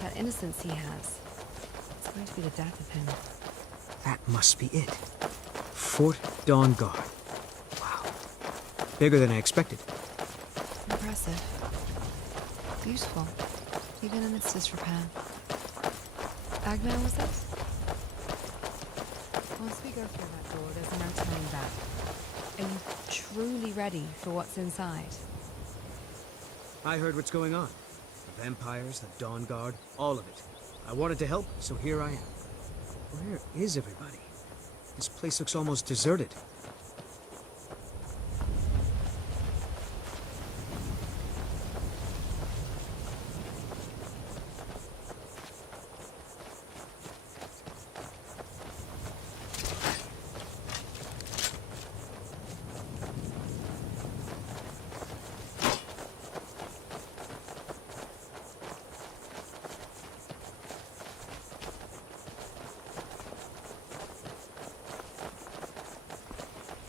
That innocence he has, it's going to be the death of him. That must be it. Fort Dawnguard. Wow. Bigger than I expected. Impressive. Beautiful. Even amidst disrepair. Agnar, was it? Once we go through that door, there's no turning back. Are you truly ready for what's inside? I heard what's going on. The vampires, the Dawnguard, all of it. I wanted to help, so here I am. Where is everybody? This place looks almost deserted.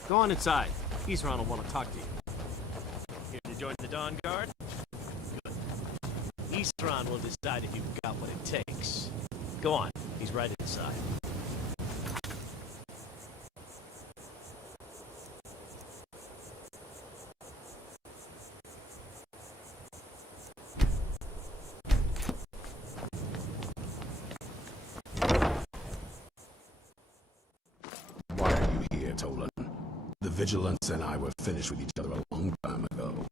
Go on inside. Isran will want to talk to you. Here to join the Dawn Guard? Good. Isran will decide if you've got what it takes. Go on. He's right inside. Why are you here, Tolan? The Vigilance and I were finished with each other a long time ago.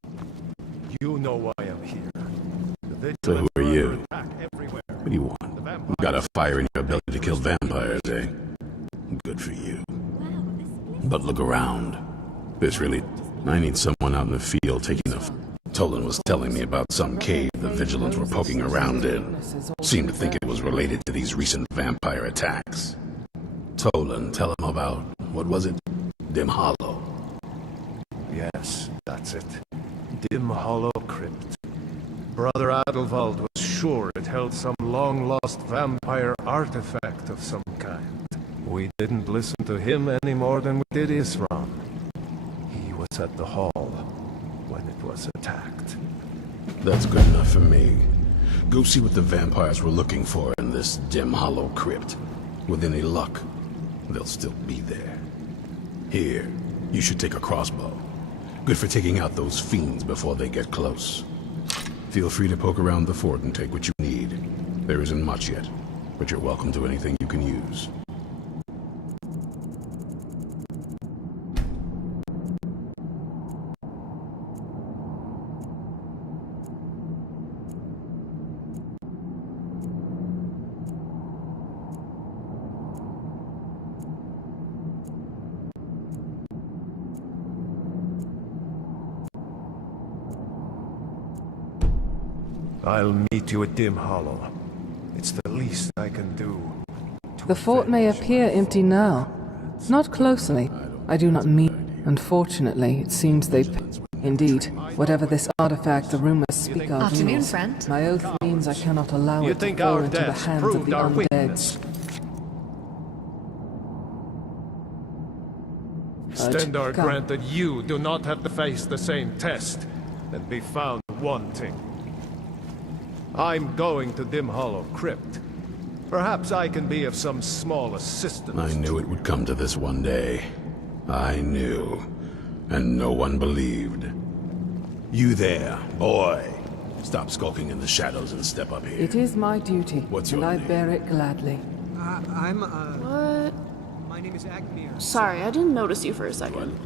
You know why I'm here. So who are you? What do you want? You got a fire in your belly to kill vampires, eh? Good for you. But look around. This really... I need someone out in the field taking the... Tolan was telling me about some cave the Vigilants were poking around in. Seemed to think it was related to these recent vampire attacks. Tolan, tell him about... what was it? Dim Hollow. Yes, that's it. Dim Hollow Crypt. Brother Adelwald was sure it held some long-lost vampire artifact of some kind. We didn't listen to him any more than we did Isran. He was at the hall when it was attacked. That's good enough for me. Go see what the vampires were looking for in this Dim Hollow Crypt. With any luck, they'll still be there. Here, you should take a crossbow. Good for taking out those fiends before they get close. Feel free to poke around the fort and take what you need. There isn't much yet, but you're welcome to anything you can use. I'll meet you at Dim Hollow. It's the least I can do. The fort may appear empty now. Not closely. I do not mean. Unfortunately, it seems they... Indeed, whatever this artifact the rumors speak of Afternoon, means, friend. my oath means I cannot allow You it to think fall our into the deaths hands of proved the our undead. weakness? Stendar come. granted you do not have to face the same test and be found wanting. I'm going to Dim Hollow Crypt. Perhaps I can be of some small assistance. I knew it would come to this one day. I knew. And no one believed. You there, boy. Stop skulking in the shadows and step up here. It is my duty, What's and your I name? bear it gladly. What? My name is Agmir. Sorry, I didn't notice you for a second.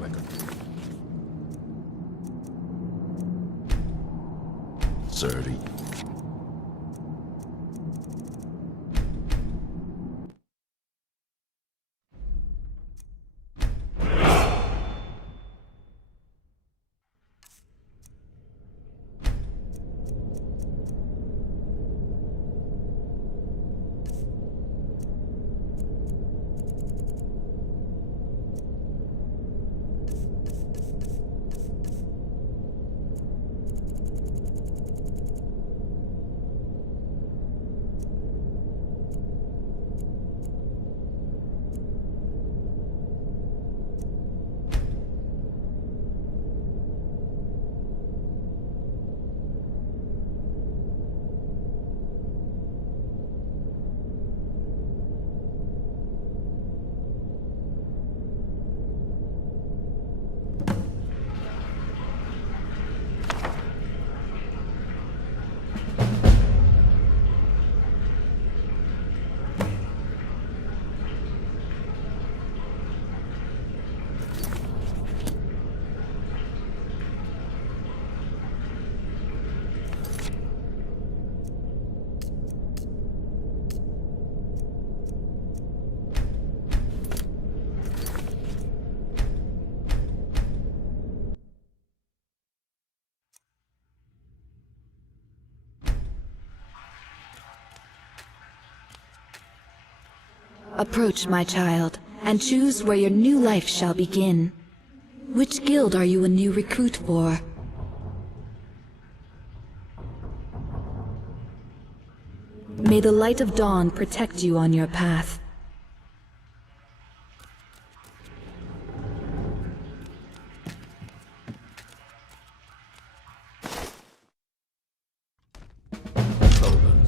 Servy. Approach, my child, and choose where your new life shall begin. Which guild are you a new recruit for? May the light of dawn protect you on your path.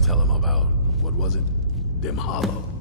tell him about, what was it? Dim Hollow.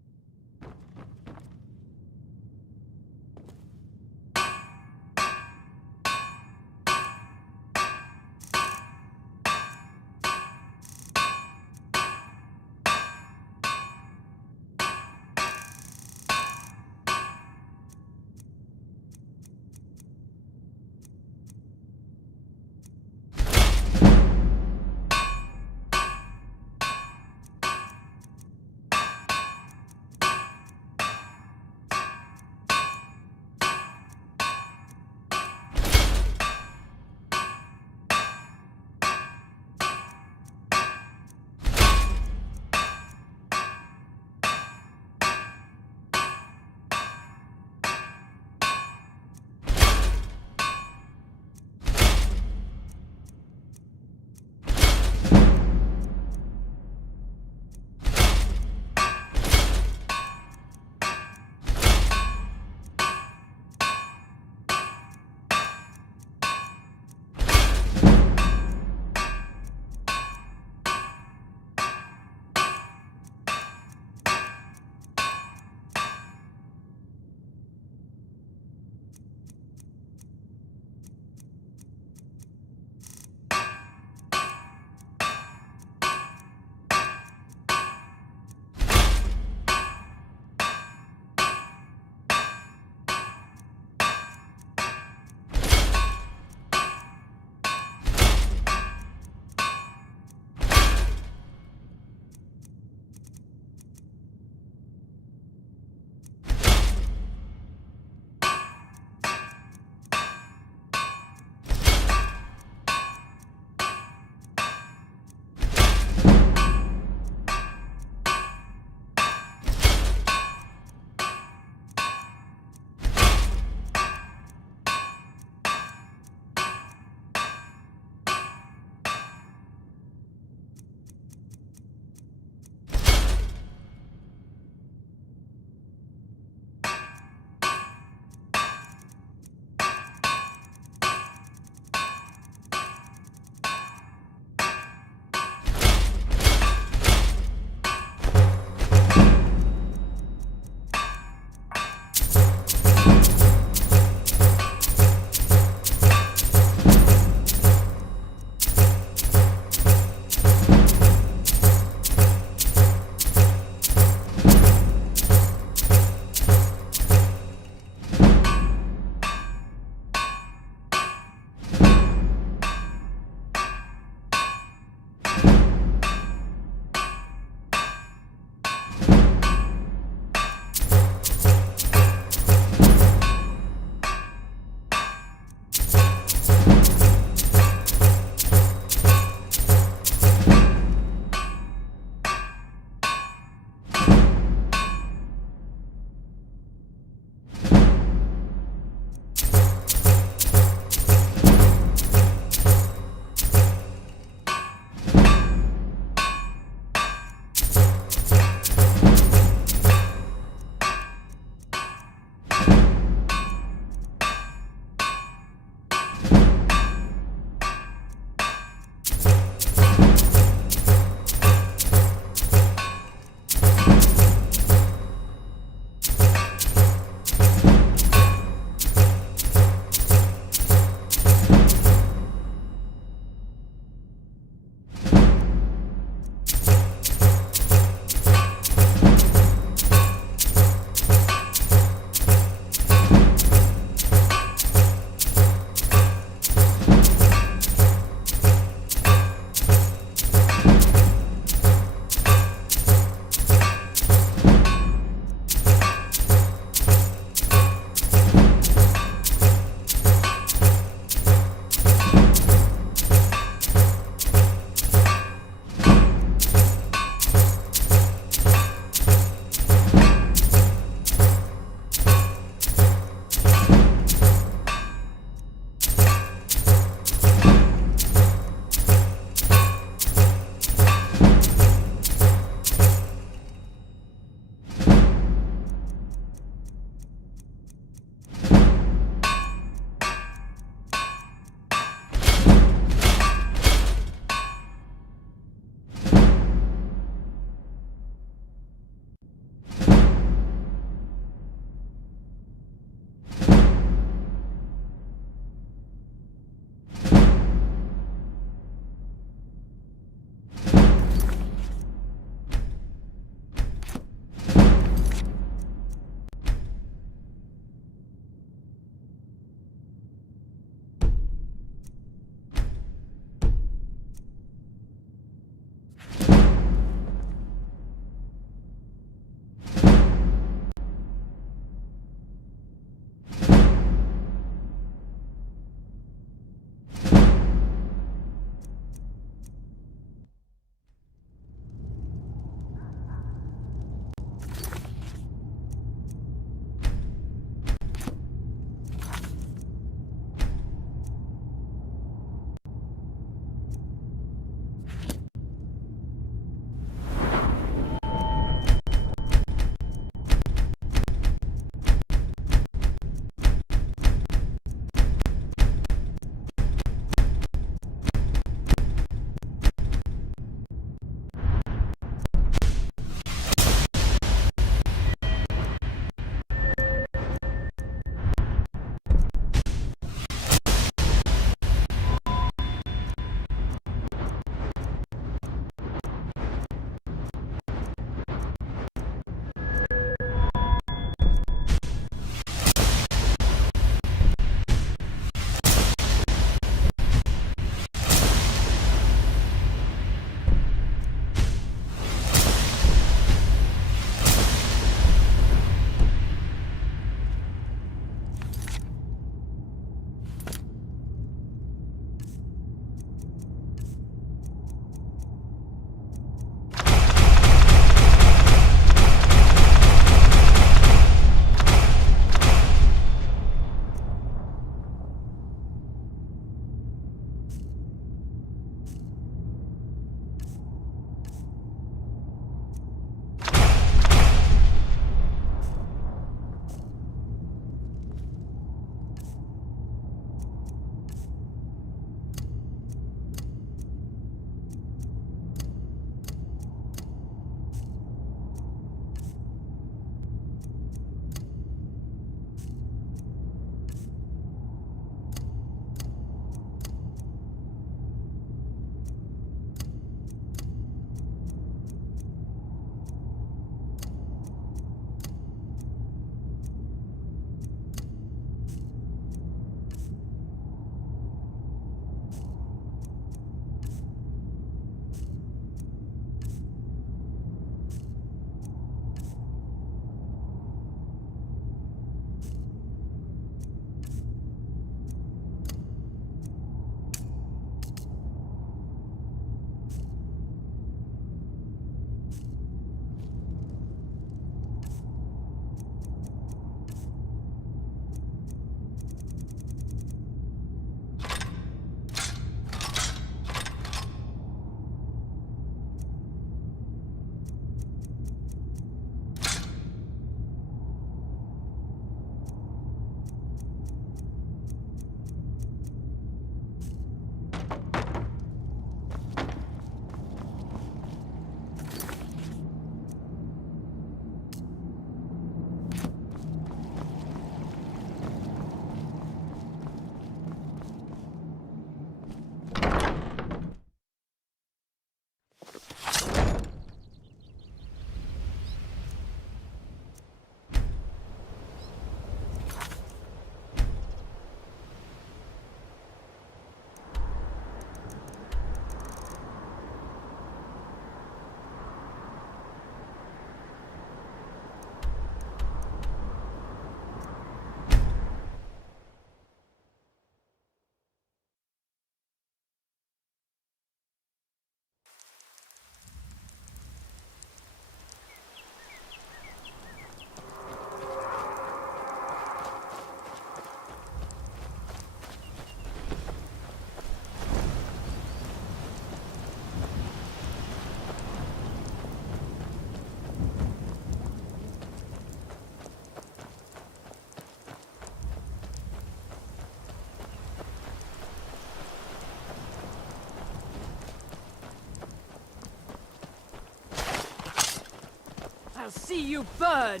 see you burn!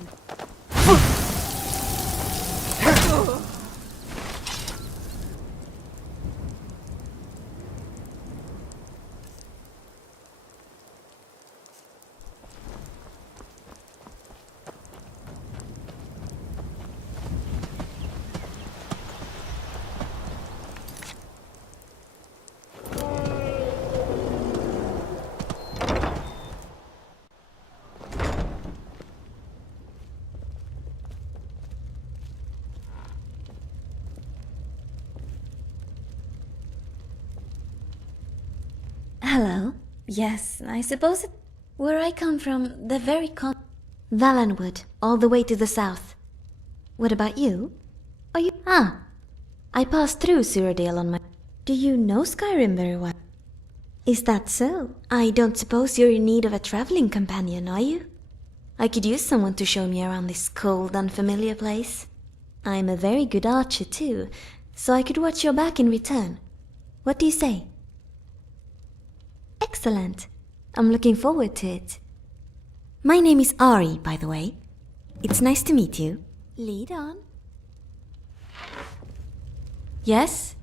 Hello. Yes, I suppose where I come from, the very Valenwood, all the way to the south. What about you? Are you... Ah, I passed through Suradale on my... Do you know Skyrim very well? Is that so? I don't suppose you're in need of a traveling companion, are you? I could use someone to show me around this cold, unfamiliar place. I'm a very good archer too, so I could watch your back in return. What do you say? Excellent. I'm looking forward to it. My name is Ari, by the way. It's nice to meet you. Lead on. Yes?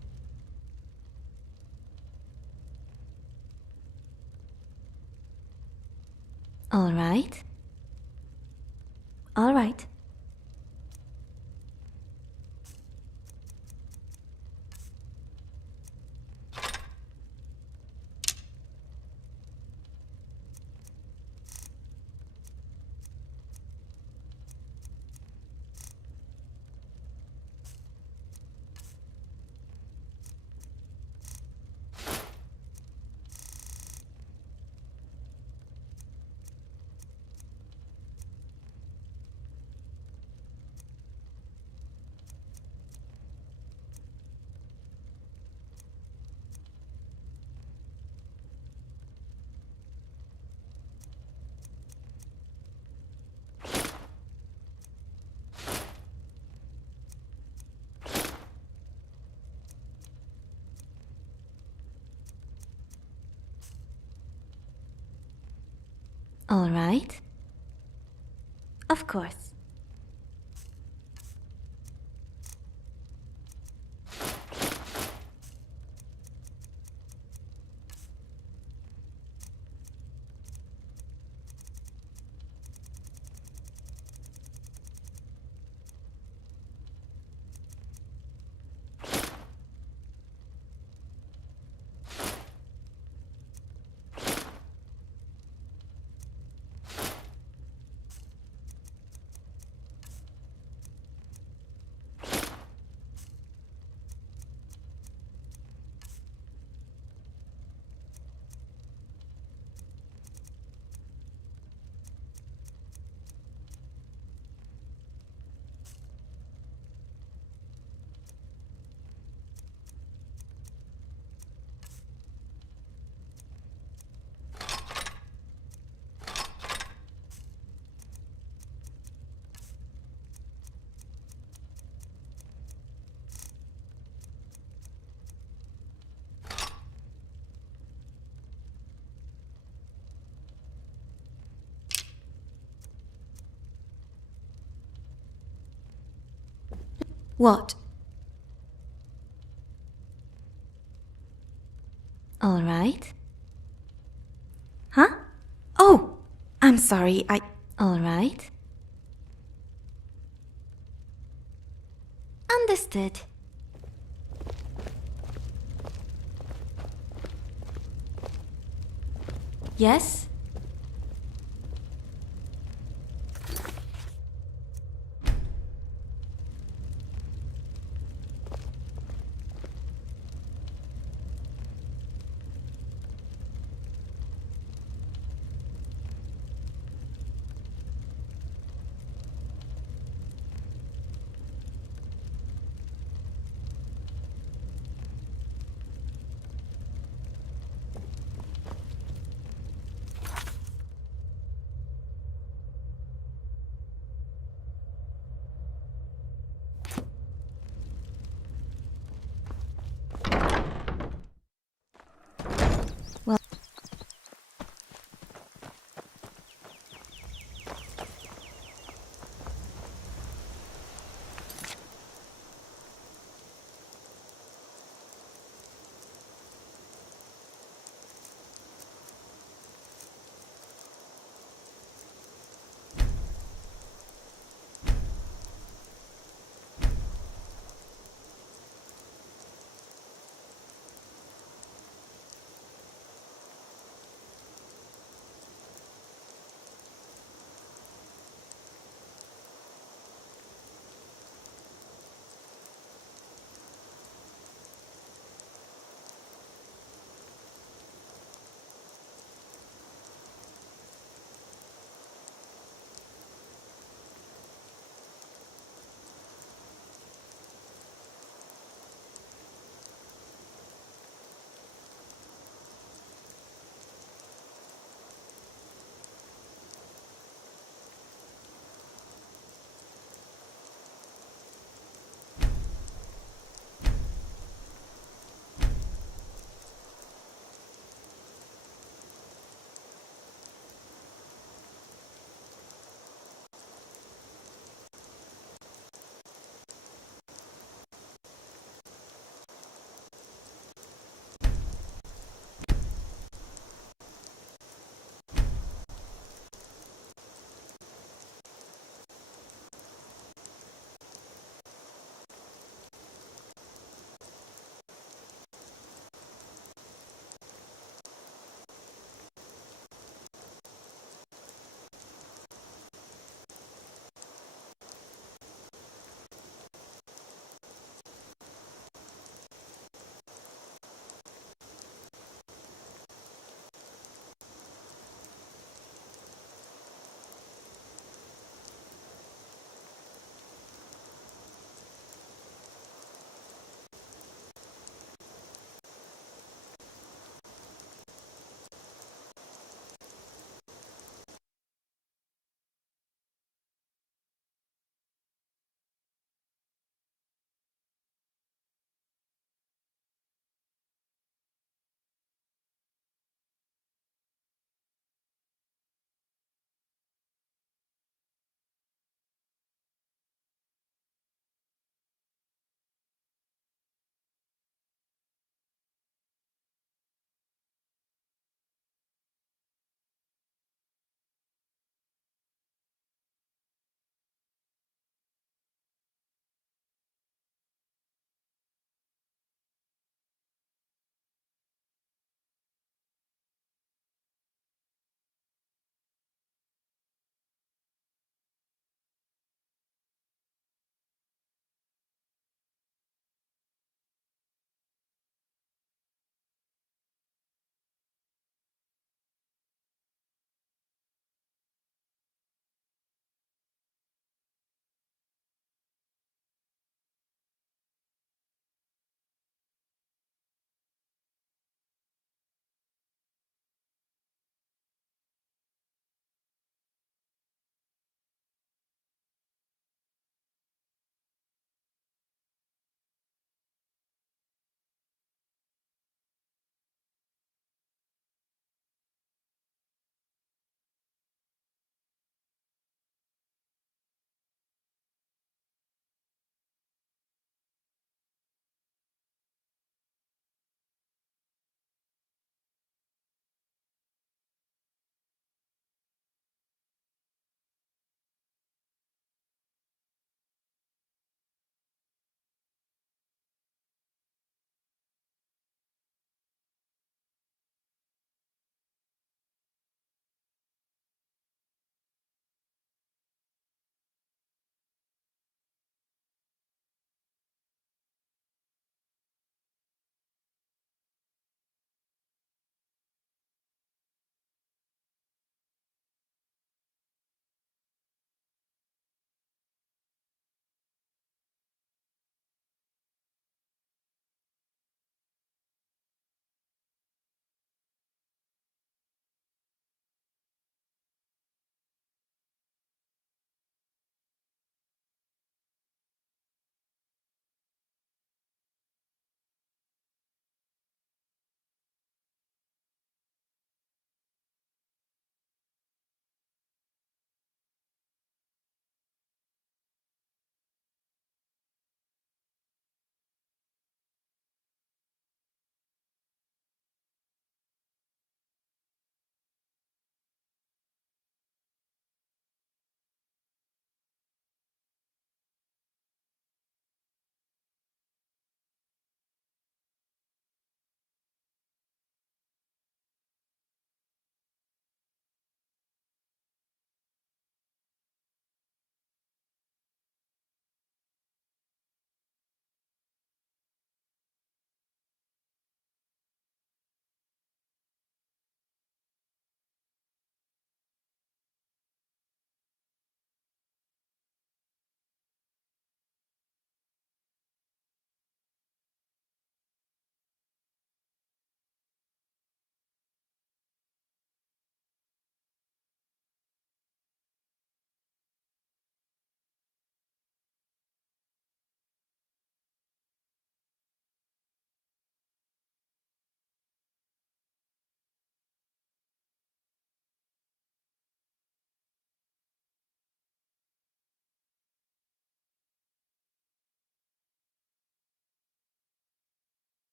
All right. All right. All right. Of course. What? All right. Huh? Oh! I'm sorry, All right. Understood. Yes?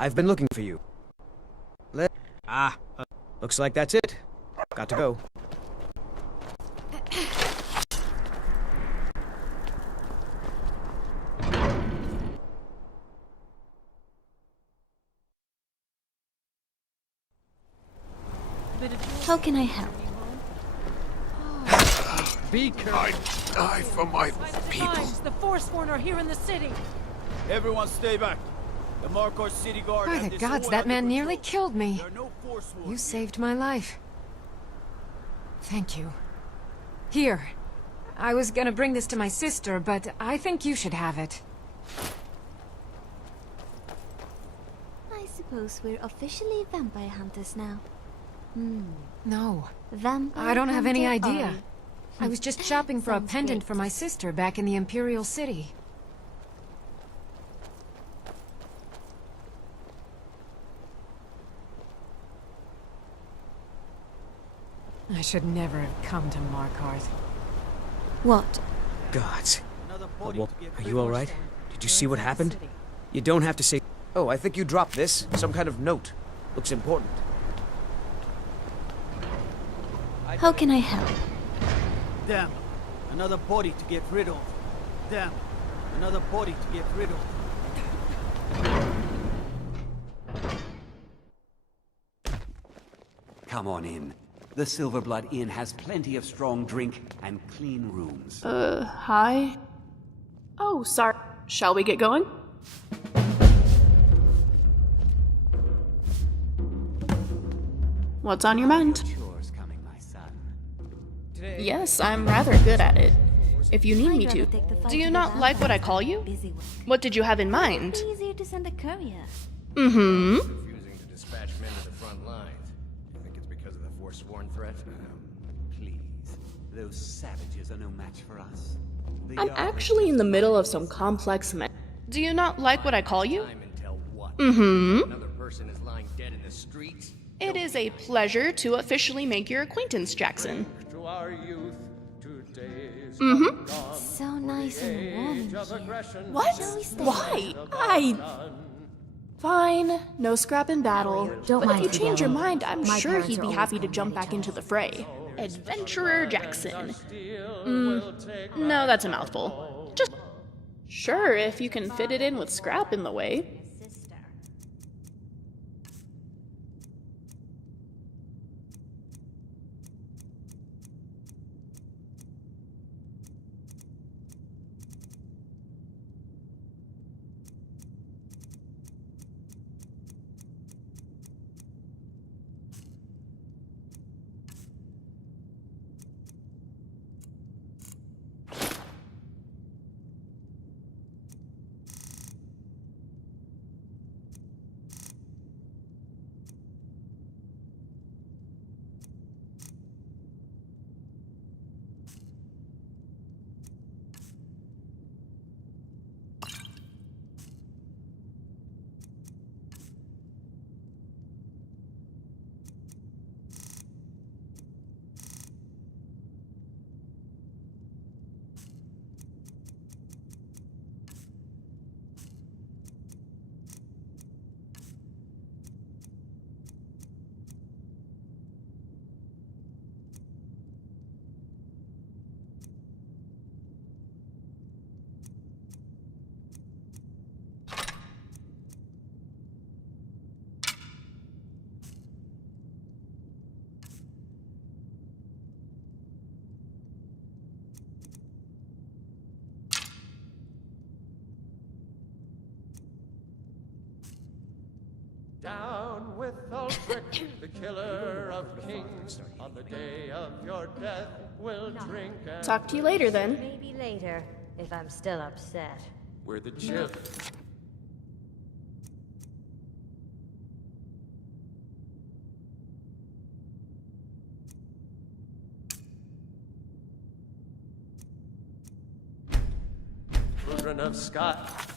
I've been looking for you. Looks like that's it. Got to go. How can I help? Be careful. I die for my people. The Forsworn are here in the city. Everyone stay back. The Markor city guard. By the gods, that man nearly killed me. You saved my life. Thank you. Here. I was gonna bring this to my sister, but I think you should have it. I suppose we're officially vampire hunters now. No. Vampire I don't have any hunter idea. Ari. I was just shopping for a Sounds pendant great. for my sister back in the Imperial City. I should never have come to Markarth. What? Gods. Well, are you alright? Did you see what happened? You don't have to say... Oh, I think you dropped this. Some kind of note. Looks important. How can I help? Damn. Another body to get rid of. Damn. Another body to get rid of. Come on in. The Silverblood Inn has plenty of strong drink and clean rooms. Hi? Oh, sorry. Shall we get going? What's on your mind? Chores coming, my son. Yes, I'm rather good at it. If you need me to. Do you not like what I call you? What did you have in mind? Easier to send a courier. Mm-hmm. Refusing to dispatch men to the front lines. You think it's because of the Forsworn threat? Please. Those savages are no match for us. I'm actually in the middle of some complex Do you not like what I call you? Mm-hmm. Another person is lying dead in the streets. It is a pleasure to officially make your acquaintance, Jackson. To our youth, today's Mm-hmm. So nice and warm in here. What? Shall we stay? Why? Fine. No scrap in battle. Don't but if mind you the change your devil. mind, I'm My sure parents he'd are be always happy to gonna jump let back each into other. the fray. Adventurer Jackson. No, that's a mouthful. Just sure, if you can fit it in with scrap in the way. Down with Ulfric, the killer of kings. On the day of your death, we'll drink and... Talk to you later, then. Maybe later, if I'm still upset. We're the chill. Children of Scott.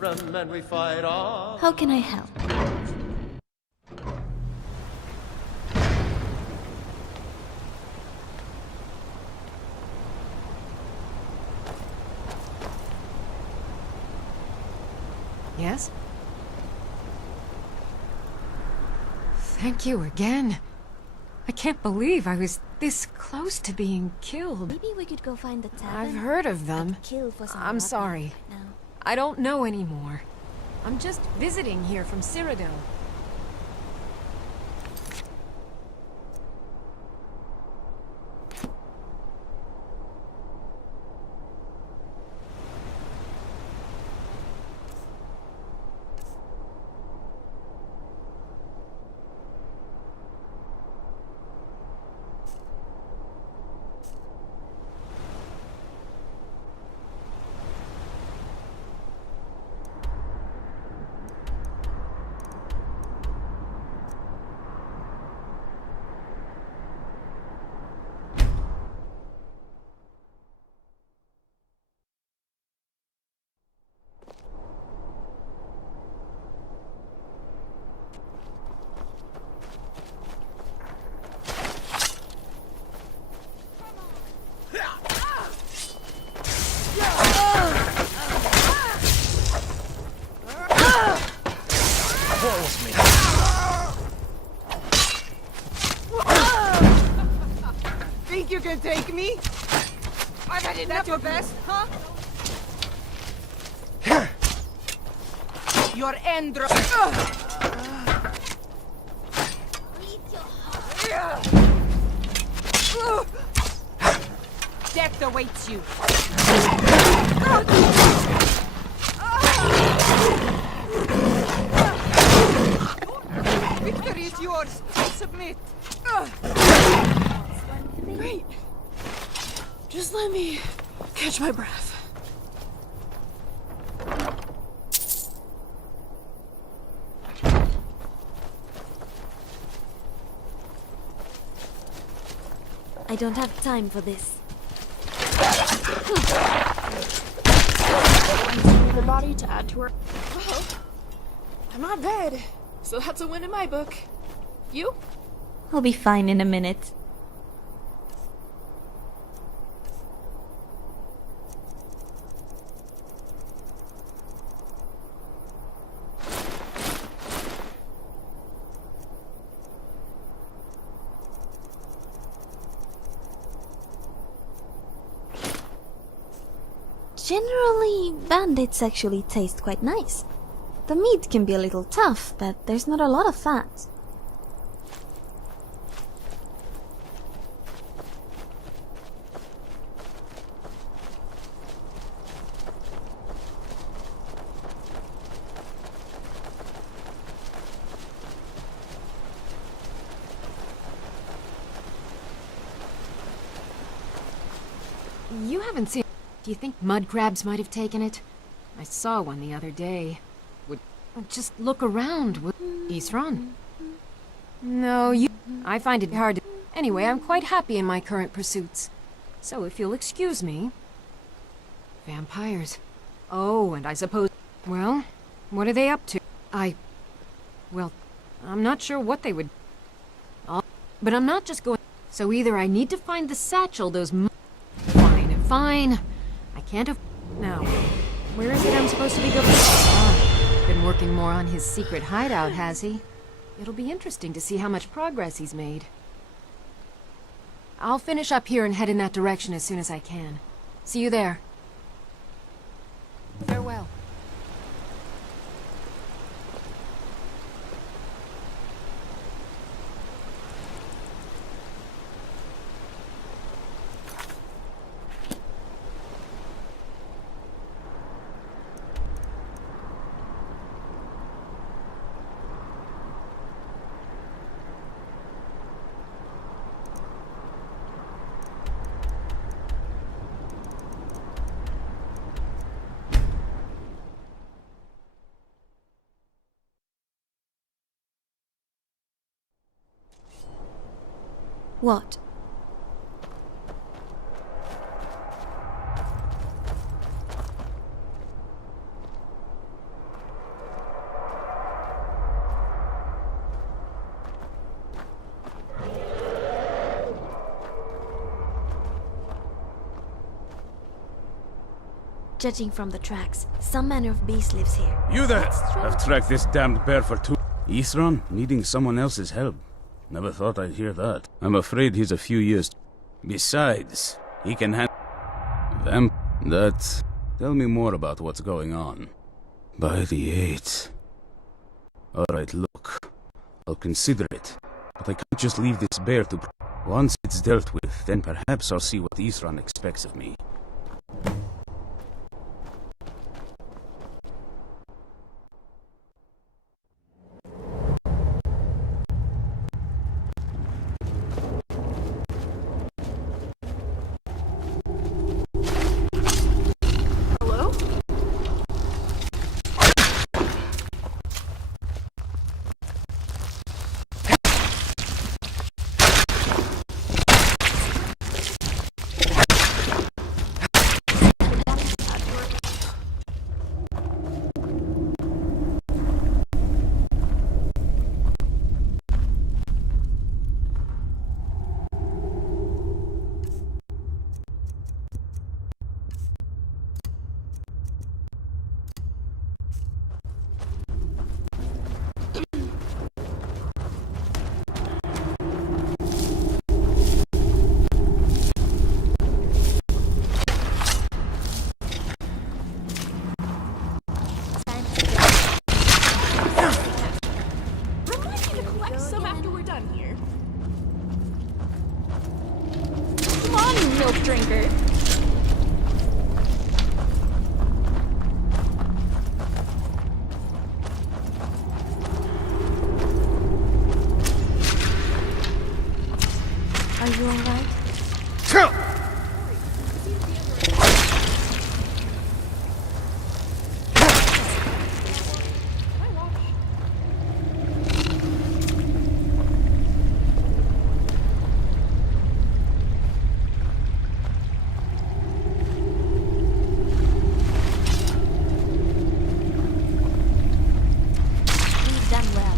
From and we fight on. How can I help? Yes? Thank you again. I can't believe I was this close to being killed. Maybe we could go find the tavern. I've heard of them. Kill for some I'm rotten sorry. right now. I don't know anymore. I'm just visiting here from Cyrodiil. Kills me. Think you can take me? I've had enough. That's your best, huh? Your end. Death awaits you. Victory is yours. Submit. Great. Just let me catch my breath. I don't have time for this. Her body to add to her. Well, I'm not dead, so that's a win in my book. You? I'll be fine in a minute. Generally, bandits actually taste quite nice. The meat can be a little tough, but there's not a lot of fat. You haven't seen... Do you think mud crabs might have taken it? I saw one the other day. Would just look around. Isran? No, you... I find it hard to... Anyway, I'm quite happy in my current pursuits. So if you'll excuse me... Vampires. Oh, and I suppose... Well, what are they up to? Well, I'm not sure what they would... But I'm not just going... So either I need to find the satchel those... Fine. I can't have... Now, where is it I'm supposed to be going? Been working more on his secret hideout, has he? It'll be interesting to see how much progress he's made. I'll finish up here and head in that direction as soon as I can. See you there. Farewell. What? Judging from the tracks, some manner of beast lives here. You there! That's strange. I've tracked this damned bear for 2... Ithron, needing someone else's help. Never thought I'd hear that. I'm afraid he's a few years... Besides, he can hand... Them... That... Tell me more about what's going on. By the 8th... Alright, look. I'll consider it. But I can't just leave this bear to... Once it's dealt with, then perhaps I'll see what Ithron expects of me. Hello? Remind me to collect some after we're done here. Come on, you milk drinker. Are you alright? You've done well.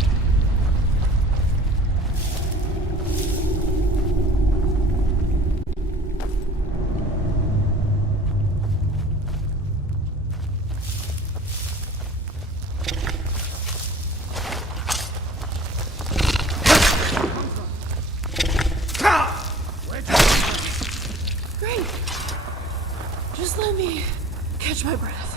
Great. Just let me catch my breath.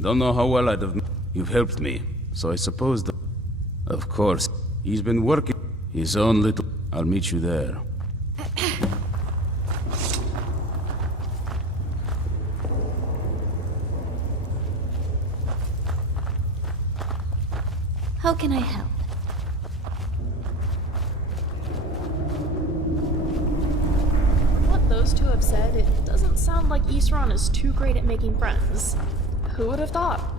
Don't know how well I'd have... You've helped me, so I suppose that... Of course, he's been working his own little... I'll meet you there. How can I help? What those two have said, it doesn't sound like Ithron is too great at making friends. Who would have thought?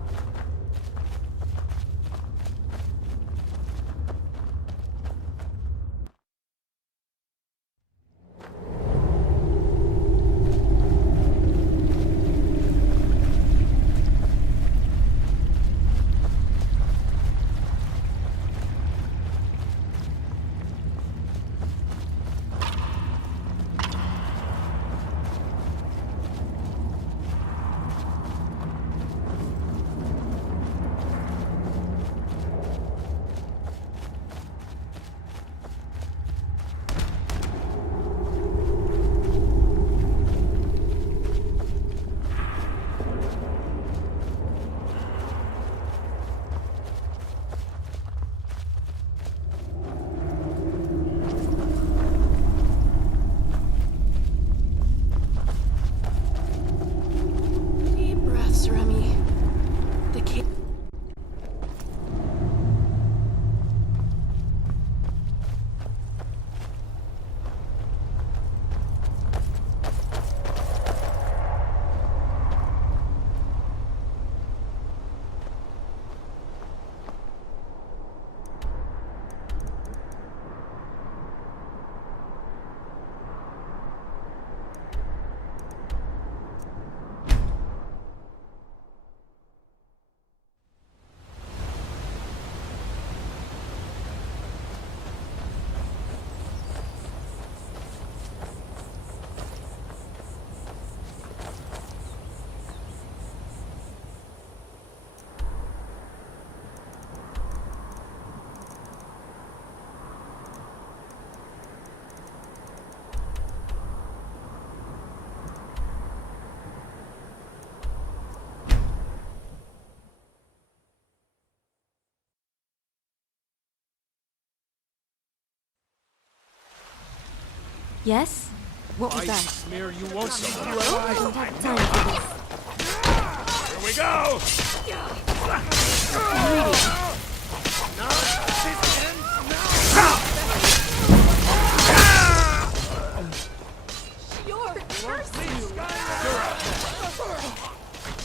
Yes? What was that? Smear, you want some? I don't have time for this. Here we go! You're cursing!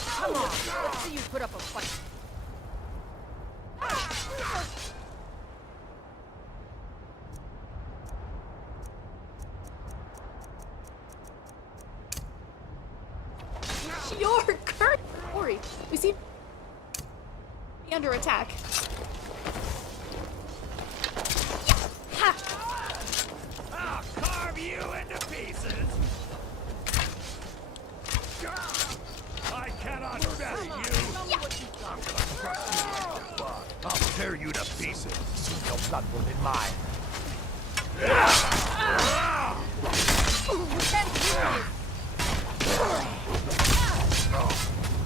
Come on, let's see you put up a fight. You're cursed! Ori, we seem to be under attack. I'll carve you into pieces! I cannot best you! I'm gonna crush you like a bug. I'll tear you to pieces. Soon your blood will be mine.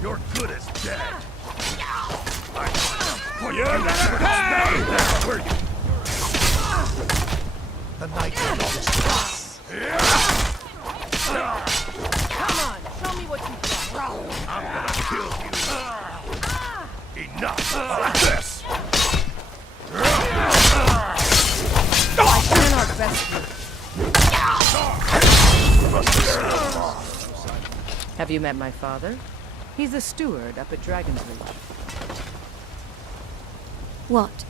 You're good as dead. You're gonna pay! The night will always Come on, show me what you got. I'm gonna kill you. Enough of this! I cannot best you. Have you met my father? He's the steward up at Dragon's Reach. What?